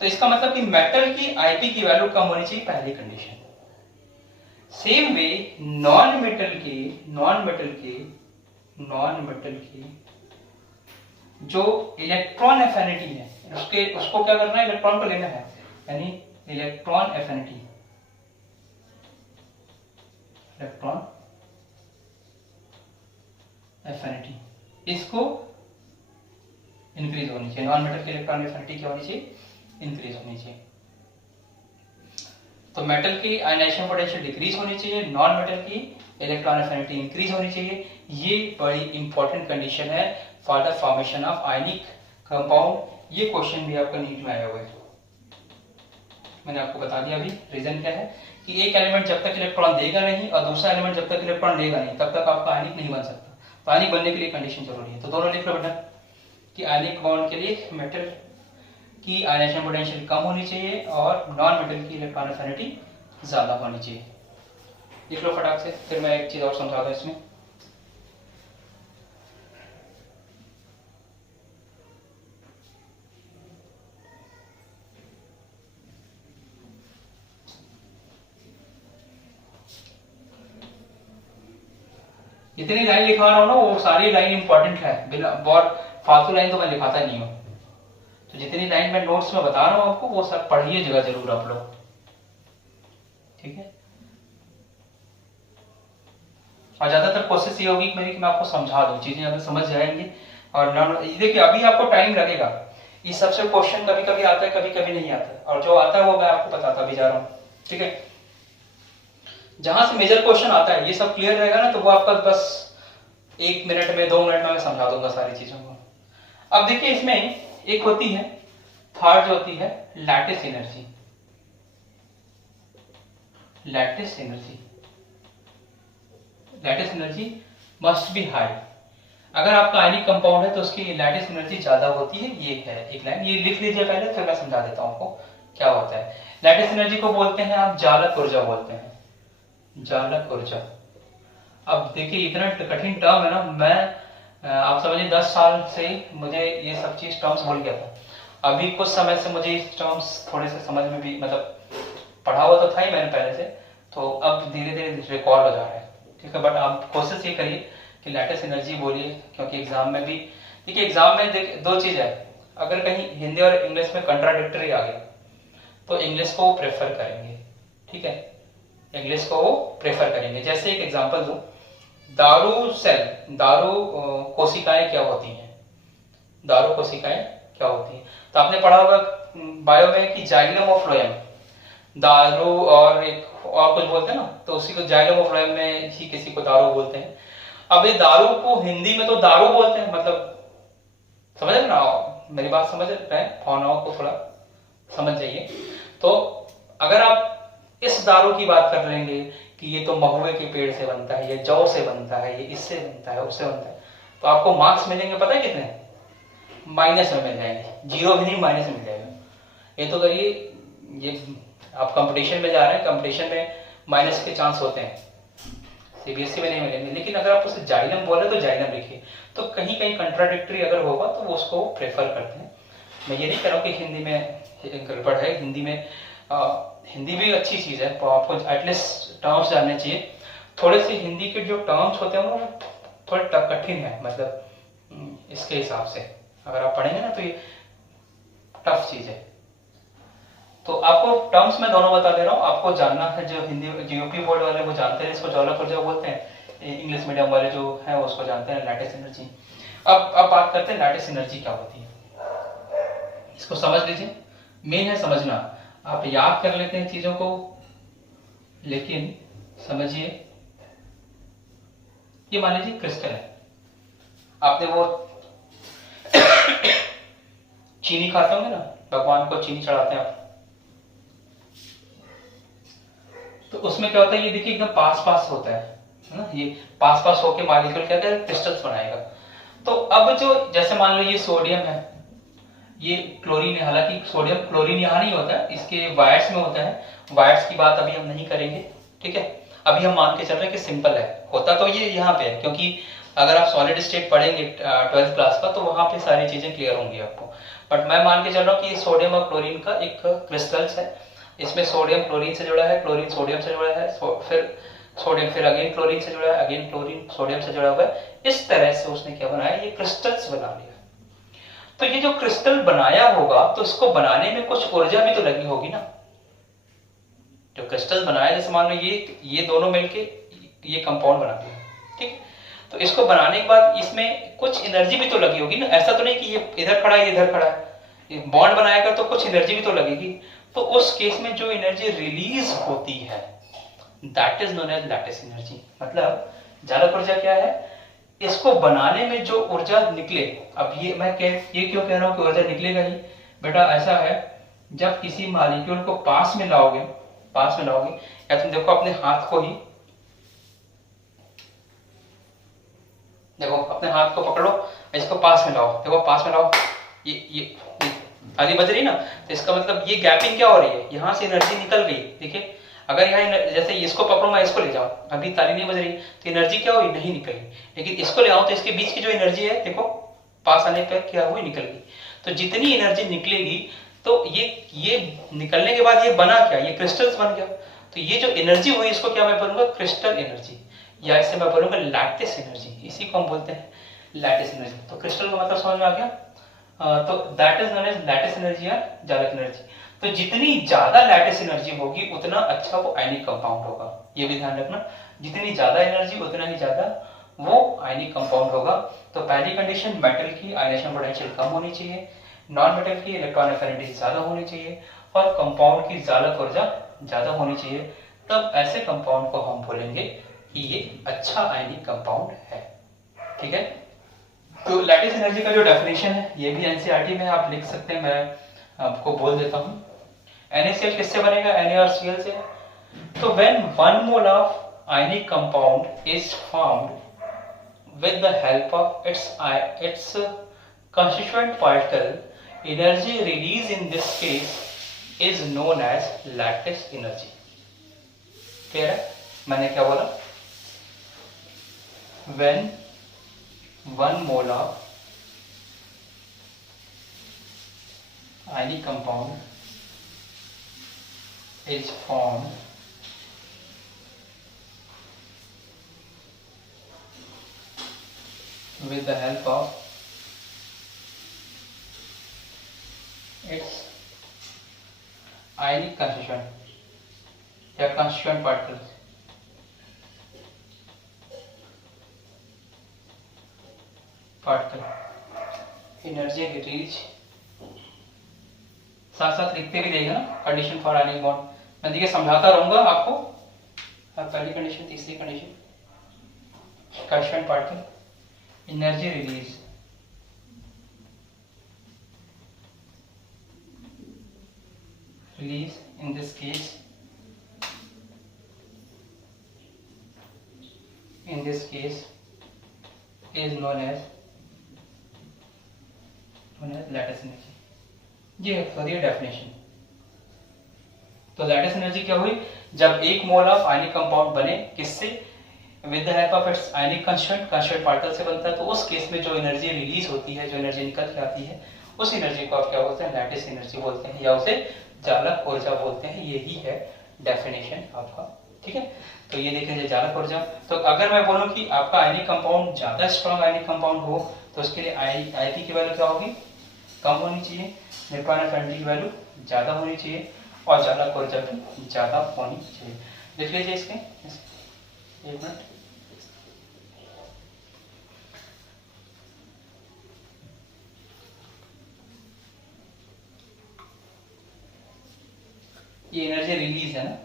तो इसका मतलब कि मेटल की आईपी की वैल्यू कम होनी चाहिए, पहली condition. Same way non metal के जो इलेक्ट्रॉन एफिनिटी है, उसको क्या करना है, इलेक्ट्रॉन को लेना है, यानी इलेक्ट्रॉन एफिनिटी, इसको इंक्रीज होनी चाहिए। नॉन मेटल की इलेक्ट्रॉन एफिनिटी क्या होनी चाहिए, इंक्रीज होनी चाहिए। तो मेटल की आयनाइजेशन पोटेंशियल डिक्रीज होनी चाहिए, नॉन मेटल की इलेक्ट्रॉन एफिनिटी इंक्रीज होनी चाहिए। ये बड़ी इंपॉर्टेंट कंडीशन है for the formation of ionic compound. ये क्वेश्चन भी आपका नीट में आया हुआ है, मैंने आपको बता दिया अभी। रीजन क्या है कि एक एलिमेंट जब तक इलेक्ट्रॉन देगा नहीं और दूसरा एलिमेंट जब तक इलेक्ट्रॉन लेगा नहीं, तब तक आपका आयनिक नहीं बन सकता। तो आयनिक बनने के लिए कंडीशन जरूरी है। तो दोनों लिख लो बेटा कि आयनिक बॉन्ड के लिए मेटल की आयनाइजेशन पोटेंशियल कम होनी चाहिए और नॉन मेटल की इलेक्ट्रॉन एफिनिटी ज्यादा होनी चाहिए। लिख लो फटाक से, फिर मैं एक चीज और समझा दूं इसमें। जितनी लाइन लिखा रहा हूं ना वो सारी लाइन इंपॉर्टेंट है, बिना बहुत फालतू लाइन तो मैं लिखाता नहीं हूं। तो जितनी लाइन मैं नोट्स में बता रहा हूं आपको वो सब पढ़िए जगह जरूर आप लोग, ठीक है। और ज्यादातर कोशिश ये होगी मेरी कि मैं आपको समझा दूं, चीजें अगर समझ जाएंगी। और देखिए अभी आपको टाइम लगेगा, इस सबसे क्वेश्चन कभी कभी आता है कभी कभी नहीं आता है, और जो आता है वो मैं आपको बताता भी जा रहा हूँ, ठीक है। जहां से मेजर क्वेश्चन आता है ये सब क्लियर रहेगा ना, तो वो आपका बस 1 मिनट में 2 मिनट में मैं समझा दूंगा सारी चीजों को। अब देखिए इसमें एक होती है थर्ड जो होती है lattice energy. Lattice energy must be high. अगर आपका आयनिक कंपाउंड है तो उसकी लैटिस एनर्जी ज्यादा होती है। ये है एक लाइन, ये लिख लीजिए पहले, फिर मैं समझा देता हूं आपको क्या होता है। लैटिस एनर्जी को बोलते हैं आप जालक ऊर्जा बोलते हैं, जालक ऊर्जा। अब देखिए इतना कठिन टर्म है ना, मैं आप समझिए 10 साल से मुझे ये सब चीज टर्म्स भूल गया था। अभी कुछ समय से मुझे इस टर्म्स थोड़े से समझ में भी, मतलब पढ़ा हुआ तो था ही मैंने पहले से, तो अब धीरे धीरे रिकॉल हो जा रहा है। ठीक है, बट आप कोशिश ये करिए कि लैटिस एनर्जी बोलिए, क्योंकि एग्जाम में भी देखिए, एग्जाम में दो चीज है, अगर कहीं हिंदी और इंग्लिश में कंट्राडिक्टरी आ गया तो इंग्लिश को वो प्रेफर करेंगे। ठीक है, इंग्लिश को वो प्रेफर करेंगे। जैसे एक एग्जांपल दूं, दारू सेल, दारू कोशिकाएं क्या होती हैं, दारू कोशिकाएं क्या होती हैं, तो आपने पढ़ा होगा बायो में कि जाइलम और फ्लोएम, दारू और एक और कुछ बोलते हैं ना, तो उसी को जाइलम और फ्लोएम में ही किसी को दारू बोलते हैं। अब ये दारू को हिंदी में तो दारू बोलते हैं, मतलब समझ रहे ना, मेरी बात समझ रहे हैं, भावनाओं को थोड़ा समझ जाइए। तो अगर आप इस दारू की बात कर लेंगे कि ये तो महुए के पेड़ से बनता है, ये जौ से बनता है, ये इससे बनता है, उससे बनता है, तो आपको मार्क्स मिलेंगे पता है कितने, माइनस में मिल जाएंगे, जीरो भी नहीं माइनस में मिल जाएगा। ये तो करिए, ये आप कंपटीशन में जा रहे हैं, कंपटीशन में माइनस के चांस होते हैं, सीबीएसई में नहीं मिलेंगे। लेकिन अगर आप उसे जाइलम बोले तो जाइलम लिखिए, तो कहीं कहीं कंट्राडिक्टरी अगर होगा तो वो उसको प्रेफर करते हैं। मैं ये नहीं कह रहा हूँ कि हिंदी में गड़बड़ है, हिंदी में हिंदी भी अच्छी चीज है, तो आपको एटलीस्ट टर्म्स जानने चाहिए। थोड़े से हिंदी के जो टर्म्स होते हैं वो थोड़े कठिन है, मतलब इसके हिसाब से अगर आप पढ़ेंगे ना तो ये टफ चीज है। तो आपको टर्म्स में दोनों बता दे रहा हूँ, आपको जानना है, जो हिंदी जो यूपी बोर्ड वाले वो जानते हैं इसको ज्वाला ऊर्जा बोलते हैं, इंग्लिश मीडियम वाले जो है उसको जानते हैं लैटिस एनर्जी। अब बात करते हैं लैटिस एनर्जी क्या होती है, इसको समझ लीजिए, मेन है समझना। आप याद कर लेते हैं चीजों को, लेकिन समझिए, ये मान लीजिए क्रिस्टल है, आपने वो चीनी खाते होंगे ना, भगवान को चीनी चढ़ाते हैं आप, तो उसमें क्या होता है, ये देखिए एकदम पास पास होता है ना, ये पास पास होके मॉलिक्यूल क्या है क्रिस्टल्स बनाएगा। तो अब जो जैसे मान लो ये सोडियम है, ये क्लोरीन है, हालांकि सोडियम क्लोरीन यहाँ नहीं होता है, इसके वायर्स में होता है, वायर्स की बात अभी हम नहीं करेंगे। ठीक है, अभी हम मान के चल रहे हैं कि सिंपल है, होता तो ये यहाँ पे है, क्योंकि अगर आप सॉलिड स्टेट पढ़ेंगे 12th क्लास का तो वहां पे सारी चीजें क्लियर होंगी आपको। बट मैं मान के चल रहा हूँ कि सोडियम और क्लोरीन का एक क्रिस्टल्स है, इसमें सोडियम क्लोरीन से जुड़ा है, क्लोरीन सोडियम से जुड़ा है, फिर सोडियम फिर अगेन क्लोरीन से जुड़ा है, अगेन क्लोरीन सोडियम से जुड़ा हुआ है। इस तरह से उसने क्या बनाया, ये क्रिस्टल्स बना लिया। तो ये जो क्रिस्टल बनाया होगा तो इसको बनाने में कुछ ऊर्जा भी तो लगी होगी ना, जो क्रिस्टल बनाया, जैसे मान लो ये दोनों मिलके ये कंपाउंड बना दिया। ठीक, तो इसको बनाने के बाद इसमें कुछ एनर्जी भी तो लगी होगी ना, ऐसा तो नहीं कि ये इधर खड़ा है ये इधर खड़ा है, ये बॉन्ड बनाएगा तो कुछ एनर्जी भी तो लगेगी। तो उस केस में जो एनर्जी रिलीज होती है that is known as lattice energy. मतलब जालक ऊर्जा क्या है, इसको बनाने में जो ऊर्जा निकले। अब ये ये क्यों कह रहा हूं कि ऊर्जा निकलेगा ही, बेटा ऐसा है, जब किसी मॉलिक्यूल को पास में लाओगे, या तुम देखो अपने हाथ को ही, देखो अपने हाथ को पकड़ो, इसको पास में लाओ, देखो पास में लाओ, ये ताली बज रही ना, तो इसका मतलब ये गैपिंग क्या हो रही है, यहां से एनर्जी निकल गई। देखिए अगर यहाँ जैसे इसको पकड़ो, मैं इसको ले जाऊं, अभी ताली नहीं बज रही तो एनर्जी क्या हुई, नहीं निकली। लेकिन इसको ले आओ तो इसके बीच की जो एनर्जी है देखो पास आने पर क्या हुई, निकल गई। तो जितनी एनर्जी निकलेगी, तो ये निकलने के बाद ये बना क्या, ये क्रिस्टल्स बन गया। तो ये जो एनर्जी हुई इसको क्या मैं बोलूंगा, क्रिस्टल एनर्जी, या इसे मैं बोलूंगा लैटिस एनर्जी, इसी को हम बोलते हैं लैटिस एनर्जी। तो क्रिस्टल का मतलब समझ में आ गया। तो that is known as lattice energy या जालक एनर्जी। तो जितनी ज्यादा लैटिस एनर्जी होगी उतना अच्छा वो आयनिक कंपाउंड होगा, ये भी ध्यान रखना, जितनी ज्यादा एनर्जी उतना ही ज्यादा वो आयनिक कंपाउंड होगा। तो पहली कंडीशन, मेटल की आयनेशन पोटेंशियल कम होनी चाहिए, नॉन मेटल की इलेक्ट्रॉन एफिनिटी ज्यादा होनी चाहिए, और कंपाउंड की जालक ऊर्जा ज्यादा होनी चाहिए। तब ऐसे कंपाउंड को हम बोलेंगे कि ये अच्छा आयनिक कंपाउंड है। ठीक है, तो लैटिस एनर्जी का जो डेफिनेशन है ये भी एनसीईआरटी में आप लिख सकते हैं, मैं आपको बोल देता हूं। NaCl किससे बनेगा, Na और Cl से। तो when 1 mole of ionic compound is formed with the help of its constituent particle, energy release in this case is known as lattice energy। Clear है मैंने क्या बोला, when 1 mole of ionic compound is formed with the help of its ionic constituent या constituent particles. Energy release साथ साथ लिखते भी रहेगा ना कंडीशन फॉर आयनिक बॉन्ड. मैं देखिए समझाता रहूंगा आपको. पहली कंडीशन, तीसरी condition, constituent particle energy release. Release in this case is known as lattice energy. ये है डेफिनेशन. तो लैटिस एनर्जी क्या हुई? जब एक मोल ऑफ आयनिक कंपाउंड बने, किससे? With the help of its ionic constituent particle से बनता है. तो उस केस में जो एनर्जी रिलीज होती है, जो एनर्जी निकल के आती है, उस एनर्जी को आप क्या बोलते हैं? लैटिस एनर्जी बोलते हैं, या उसे जालक ऊर्जा बोलते हैं. यही है डेफिनेशन आपका. ठीक है. तो ये देखें जालक ऊर्जा. तो अगर मैं बोलूं कि आपका आयनिक कंपाउंड ज्यादा स्ट्रॉन्ग आयनिक कंपाउंड हो, तो उसके लिए आईपी की वैल्यू क्या होगी? कम होनी चाहिए. न्यूट्रॉन एफिनिटी की वैल्यू ज्यादा होनी चाहिए, और जालक ऊर्जा भी ज्यादा होनी चाहिए. लिख लीजिए इसके. एक मिनट. ये एनर्जी रिलीज है ना.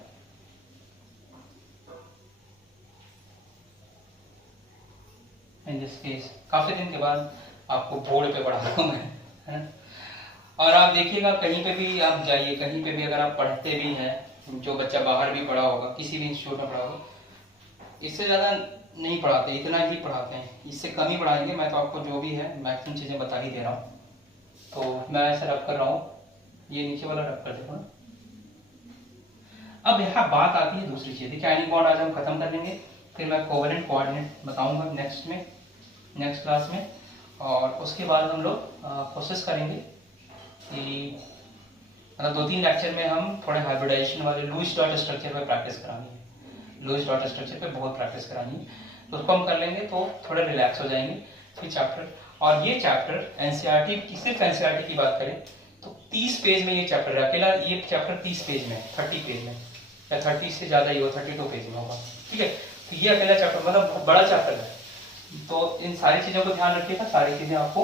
इन दिस केस काफी दिन के बाद आपको बोर्ड पे पढ़ा रहा हूं मैं, है ना. और आप देखिएगा कहीं पे भी आप जाइए, कहीं पे भी अगर आप पढ़ते भी हैं, जो बच्चा बाहर भी पढ़ा होगा, किसी भी इंस्टीट्यूट में पढ़ा होगा, इससे ज़्यादा नहीं पढ़ाते, इतना ही पढ़ाते हैं. इससे कम ही पढ़ाएंगे. मैं तो आपको जो भी है मैक्सिमम चीज़ें बता ही दे रहा हूँ. तो मैं ऐसा रब कर रहा हूँ. ये नीचे वाला रब कर देखो ना. अब यहाँ बात आती है दूसरी चीज़. देखिए आयनिक बॉन्ड आज हम खत्म कर लेंगे, फिर मैं कोवेलेंट कोऑर्डिनेट बताऊंगा नेक्स्ट क्लास में. और उसके बाद हम लोग कोशिश करेंगे कि मतलब 2-3 लेक्चर में हम थोड़े हाइब्रिडाइजेशन वाले लुईस डॉट स्ट्रक्चर पे प्रैक्टिस करानी है. लुईस डॉट स्ट्रक्चर पे बहुत प्रैक्टिस करानी है. तो उसको हम कर लेंगे तो थोड़े रिलैक्स हो जाएंगे. फिर चैप्टर, और ये चैप्टर एनसीईआरटी की, सिर्फ एनसीईआरटी की बात करें तो 30 पेज में ये चैप्टर है. अकेला ये चैप्टर 30 पेज में, 30 पेज में, या 30 से ज़्यादा ही हो, 32 पेज में होगा. ठीक है. तो ये अकेला चैप्टर मतलब बहुत बड़ा चैप्टर है. तो इन सारी चीज़ों को ध्यान रखिएगा. सारी चीज़ें आपको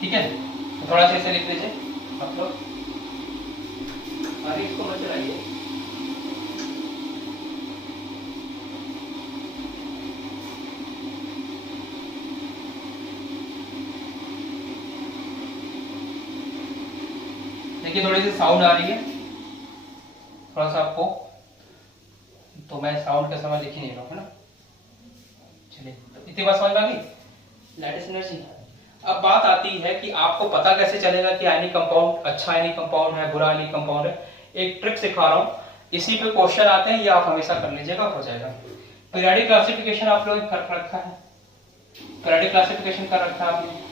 ठीक है. तो थोड़ा सा इसे लिख लीजिए आप लोग. आगे इसको मत चलाइए. देखिए थोड़ी सी साउंड आ रही है थोड़ा सा आपको, तो मैं साउंड का समय लिख ही नहीं रहा हूँ, है ना. चलिए इतनी बात समझ में आ गई. Lattice energy. अब बात आती है कि आपको पता कैसे चलेगा कि आयनिक कंपाउंड अच्छा आयनिक कंपाउंड है, बुरा आयनिक कंपाउंड है. एक ट्रिक सिखा रहा हूँ, इसी पे क्वेश्चन आते हैं, ये आप हमेशा कर लीजिएगा, हो जाएगा. पीरियोडिक क्लासिफिकेशन आप लोगों ने कर रखा है. पीरियोडिक क्लासिफिकेशन कर रखा है आपने.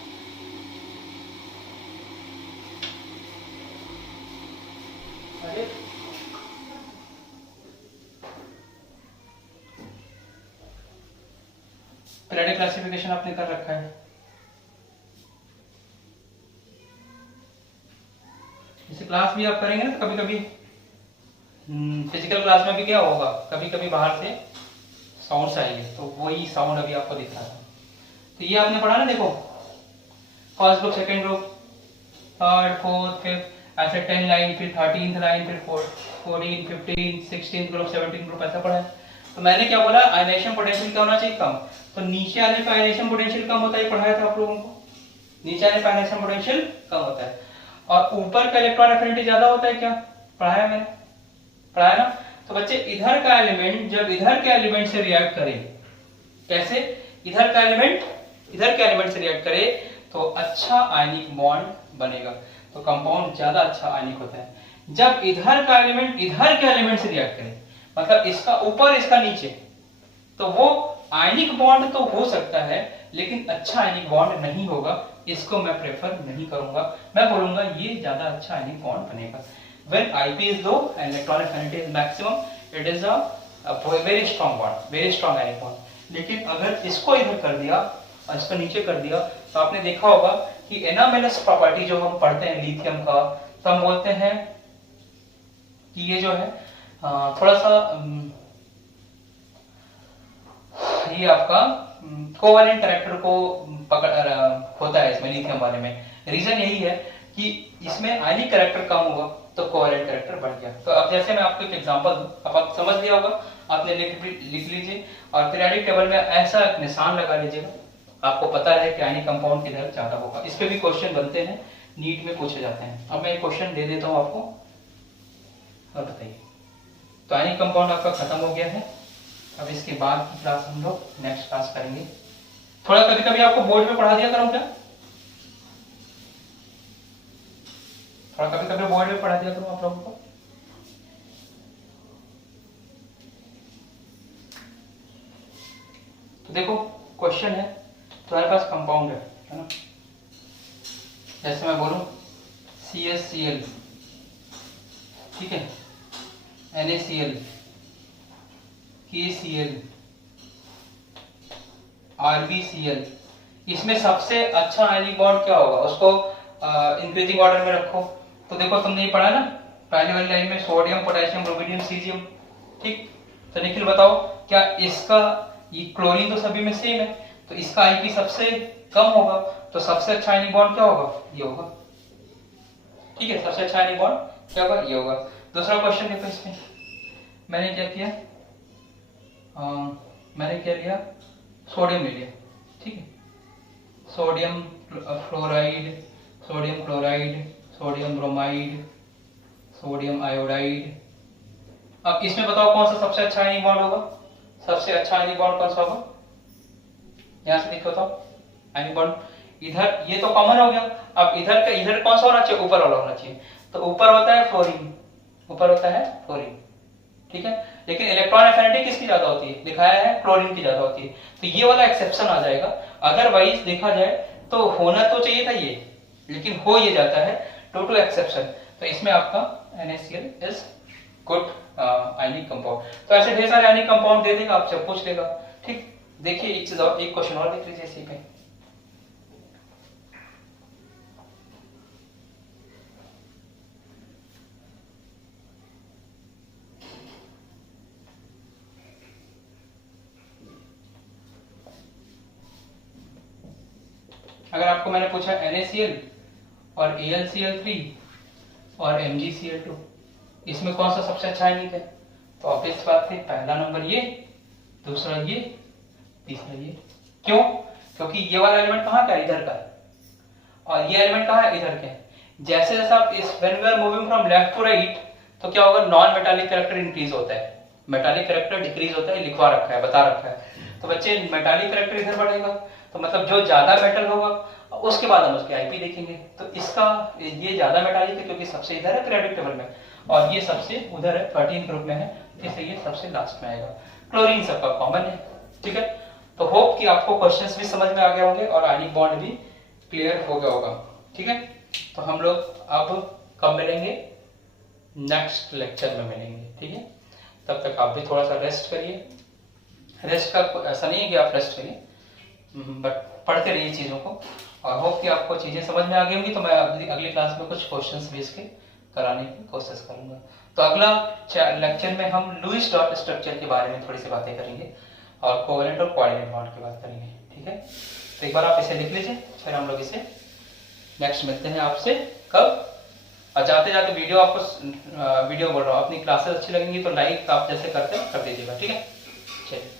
पीरियोडिक क्लासिफिकेशन आपने कर रखा है. जैसे क्लास भी आप करेंगे ना, कभी कभी फिजिकल क्लास में भी क्या होगा, कभी कभी बाहर से साउंड्स आएंगे, तो वही साउंड अभी आपको दिख रहा है. तो ये आपने पढ़ा ना, देखो first group, second group, third, fourth, fifth, ऐसे 10 लाइन, फिर 13th लाइन, फिर 14, 15, 16 ग्रुप, 17 ग्रुप, ऐसा पढ़ा है. तो मैंने क्या बोला, आयनेशन पोटेंशियल क्या होना चाहिए? कम. तो नीचे आने पर आयनेशन पोटेंशियल कम होता है, पढ़ाया था आप लोगों को. नीचे आने पर आयनेशन पोटेंशियल कम होता है, और ऊपर का इलेक्ट्रॉन एफिनिटी ज्यादा होता है. क्या पढ़ाया मैंने? पढ़ाया ना. तो बच्चे इधर का एलिमेंट जब इधर के एलिमेंट से रिएक्ट करे, कैसे? इधर का एलिमेंट इधर के एलिमेंट से रिएक्ट करे तो अच्छा आयनिक बॉन्ड बनेगा। तो कंपाउंड ज्यादा अच्छा आयनिक होता है जब इधर का एलिमेंट इधर के एलिमेंट से रिएक्ट करे, मतलब इसका ऊपर इसका नीचे, तो वो आयनिक बॉन्ड तो हो सकता है लेकिन अच्छा आयनिक बॉन्ड नहीं होगा। इसको मैं प्रेफर नहीं करूंगा, मैं बोलूंगा ये ज्यादा अच्छा आयनिक बॉन्ड बनेगा। When IP is low and electron affinity is maximum, it is a very strong bond, very strong ionic bond। लेकिन अगर इसको इधर कर दिया और इसको नीचे कर दिया तो आपने देखा होगा कि एनामेलस प्रॉपर्टी जो हम पढ़ते हैं लिथियम का, तो हम बोलते हैं कि ये जो है थोड़ा सा ये आपका कोवैलेंट कैरेक्टर को पकड़ होता है इसमें लिथियम वाले में। रीजन यही है कि इसमें आयनिक कैरेक्टर कम हुआ तो कोवैलेंट कैरेक्टर बढ़ गया। तो अब जैसे मैं आपको एक एग्जांपल दूं, अब आप समझ लिया होगा, आपने लिख लीजिए और पीरियोडिक टेबल में ऐसा एक निशान लगा लीजिएगा, आपको पता है कि आयनिक कंपाउंड किधर ज्यादा होगा। इस पे भी क्वेश्चन बनते हैं, नीट में पूछे जाते हैं। अब मैं एक क्वेश्चन दे देता हूं आपको और बताइए। तो आयनिक कंपाउंड आपका खत्म हो गया है। अब इसके बाद की क्लास हम लोग नेक्स्ट क्लास करेंगे। थोड़ा कभी कभी आपको बोर्ड में पढ़ा दिया करूं क्या? थोड़ा कभी कभी बोर्ड में पढ़ा दिया करूं आप लोगों को। तो देखो क्वेश्चन है, तुम्हारे पास कंपाउंड है ना, जैसे मैं बोलूं CaCl, ठीक है, NaCl, KCl, RbCl, इसमें सबसे अच्छा आयनिक बॉन्ड क्या होगा? उसको इंक्रीजिंग ऑर्डर में रखो। तो देखो तुमने ये पढ़ा ना पहले वाली लाइन में, सोडियम, पोटेशियम, रुबिडियम, सीजियम, ठीक। तो निखिल बताओ क्या इसका, ये क्लोरीन तो सभी में सेम है, तो इसका आईपी सबसे कम होगा, तो सबसे अच्छा आयनिक बॉन्ड क्या होगा? ये होगा, ठीक है। सबसे अच्छा आयनिक बॉन्ड क्या होगा? ये होगा। दूसरा क्वेश्चन देखो, इसमें मैंने क्या किया, मैंने क्या लिया, सोडियम ले लिया, ठीक है, sodium fluoride, sodium chloride, sodium bromide, sodium iodide. अब इसमें बताओ कौन सा सबसे अच्छा आयनिक बॉन्ड होगा? सबसे अच्छा आयनिक बॉन्ड कौन सा होगा? यहां से देखो तो आयनिक बॉन्ड इधर, ये तो कॉमन हो गया। अब इधर का इधर कौन सा होना चाहिए? ऊपर वाला होना चाहिए। तो ऊपर होता है फ्लोरीन, ऊपर होता है फ्लोरीन, ठीक है। लेकिन इलेक्ट्रॉन एफिनिटी किसकी ज्यादा होती है? दिखाया है क्लोरीन की ज्यादा होती है, तो ये वाला एक्सेप्शन आ जाएगा। अदरवाइज देखा जाए तो होना तो चाहिए था ये, लेकिन हो ये जाता है ड्यू टू एक्सेप्शन। तो इसमें आपका NaCl is good ionic compound. तो ऐसे ढेर सारे आयनिक कंपाउंड दे देगा, आपसे पूछ लेगा, ठीक। देखिए एक चीज और, एक क्वेश्चन और देख लीजिए इसी पे। अगर आपको मैंने पूछा NaCl और AlCl3 और MgCl2, इसमें कौन सा सबसे अच्छा आयनिक है? तो ऑब्वियस बात है, पहला नंबर ये, दूसरा ये, तीसरा ये। क्यों? क्योंकि ये वाला एलिमेंट कहाँ का है? इधर का है, और ये एलिमेंट कहाँ है? इधर के। जैसे जैसे आप इस when we are moving from left to right, तो क्या होगा? नॉन मेटालिक कैरेक्टर इंक्रीज होता है, मेटालिक कैरेक्टर डिक्रीज होता है, लिखवा रखा है, बता रखा है। तो बच्चे मेटालिक कैरेक्टर इधर बढ़ेगा, तो मतलब जो ज्यादा मेटल होगा उसके बाद हम उसके आईपी देखेंगे। तो इसका ये ज्यादा मेटालिक है क्योंकि सबसे इधर है पीरियोडिक टेबल में, और ये सबसे उधर है 13 ग्रुप में है, इसलिए ये सबसे लास्ट में आएगा। क्लोरीन सबका कॉमन है, ठीक है। तो होप कि आपको क्वेश्चंस भी समझ में आ गए होंगे और आयनिक बॉन्ड भी क्लियर हो गया होगा, ठीक है। तो हम लोग अब कब मिलेंगे? नेक्स्ट लेक्चर में मिलेंगे, ठीक है। तब तक आप भी थोड़ा सा रेस्ट करिए। रेस्ट का ऐसा नहीं है कि आप रेस्ट करिए, बट पढ़ते रहिए चीजों को, और होप कि आपको चीजें समझ में आ गई होंगी। तो मैं अगली क्लास में कुछ क्वेश्चंस बेस के कराने की कोशिश करूंगा। तो अगला लेक्चर में हम लुईस डॉट स्ट्रक्चर के बारे में थोड़ी सी बातें करेंगे और कोवैलेंट और कोऑर्डिनेट बॉन्ड की बात करेंगे, ठीक है। तो एक बार आप इसे लिख लीजिए, फिर हम लोग इसे नेक्स्ट मिलते हैं आपसे कब। और जाते जाते वीडियो आपको वीडियो बोल रहा हूँ, अपनी क्लासेस अच्छी लगेंगी तो लाइक आप जैसे करते हैं कर दीजिएगा, ठीक है। चलिए।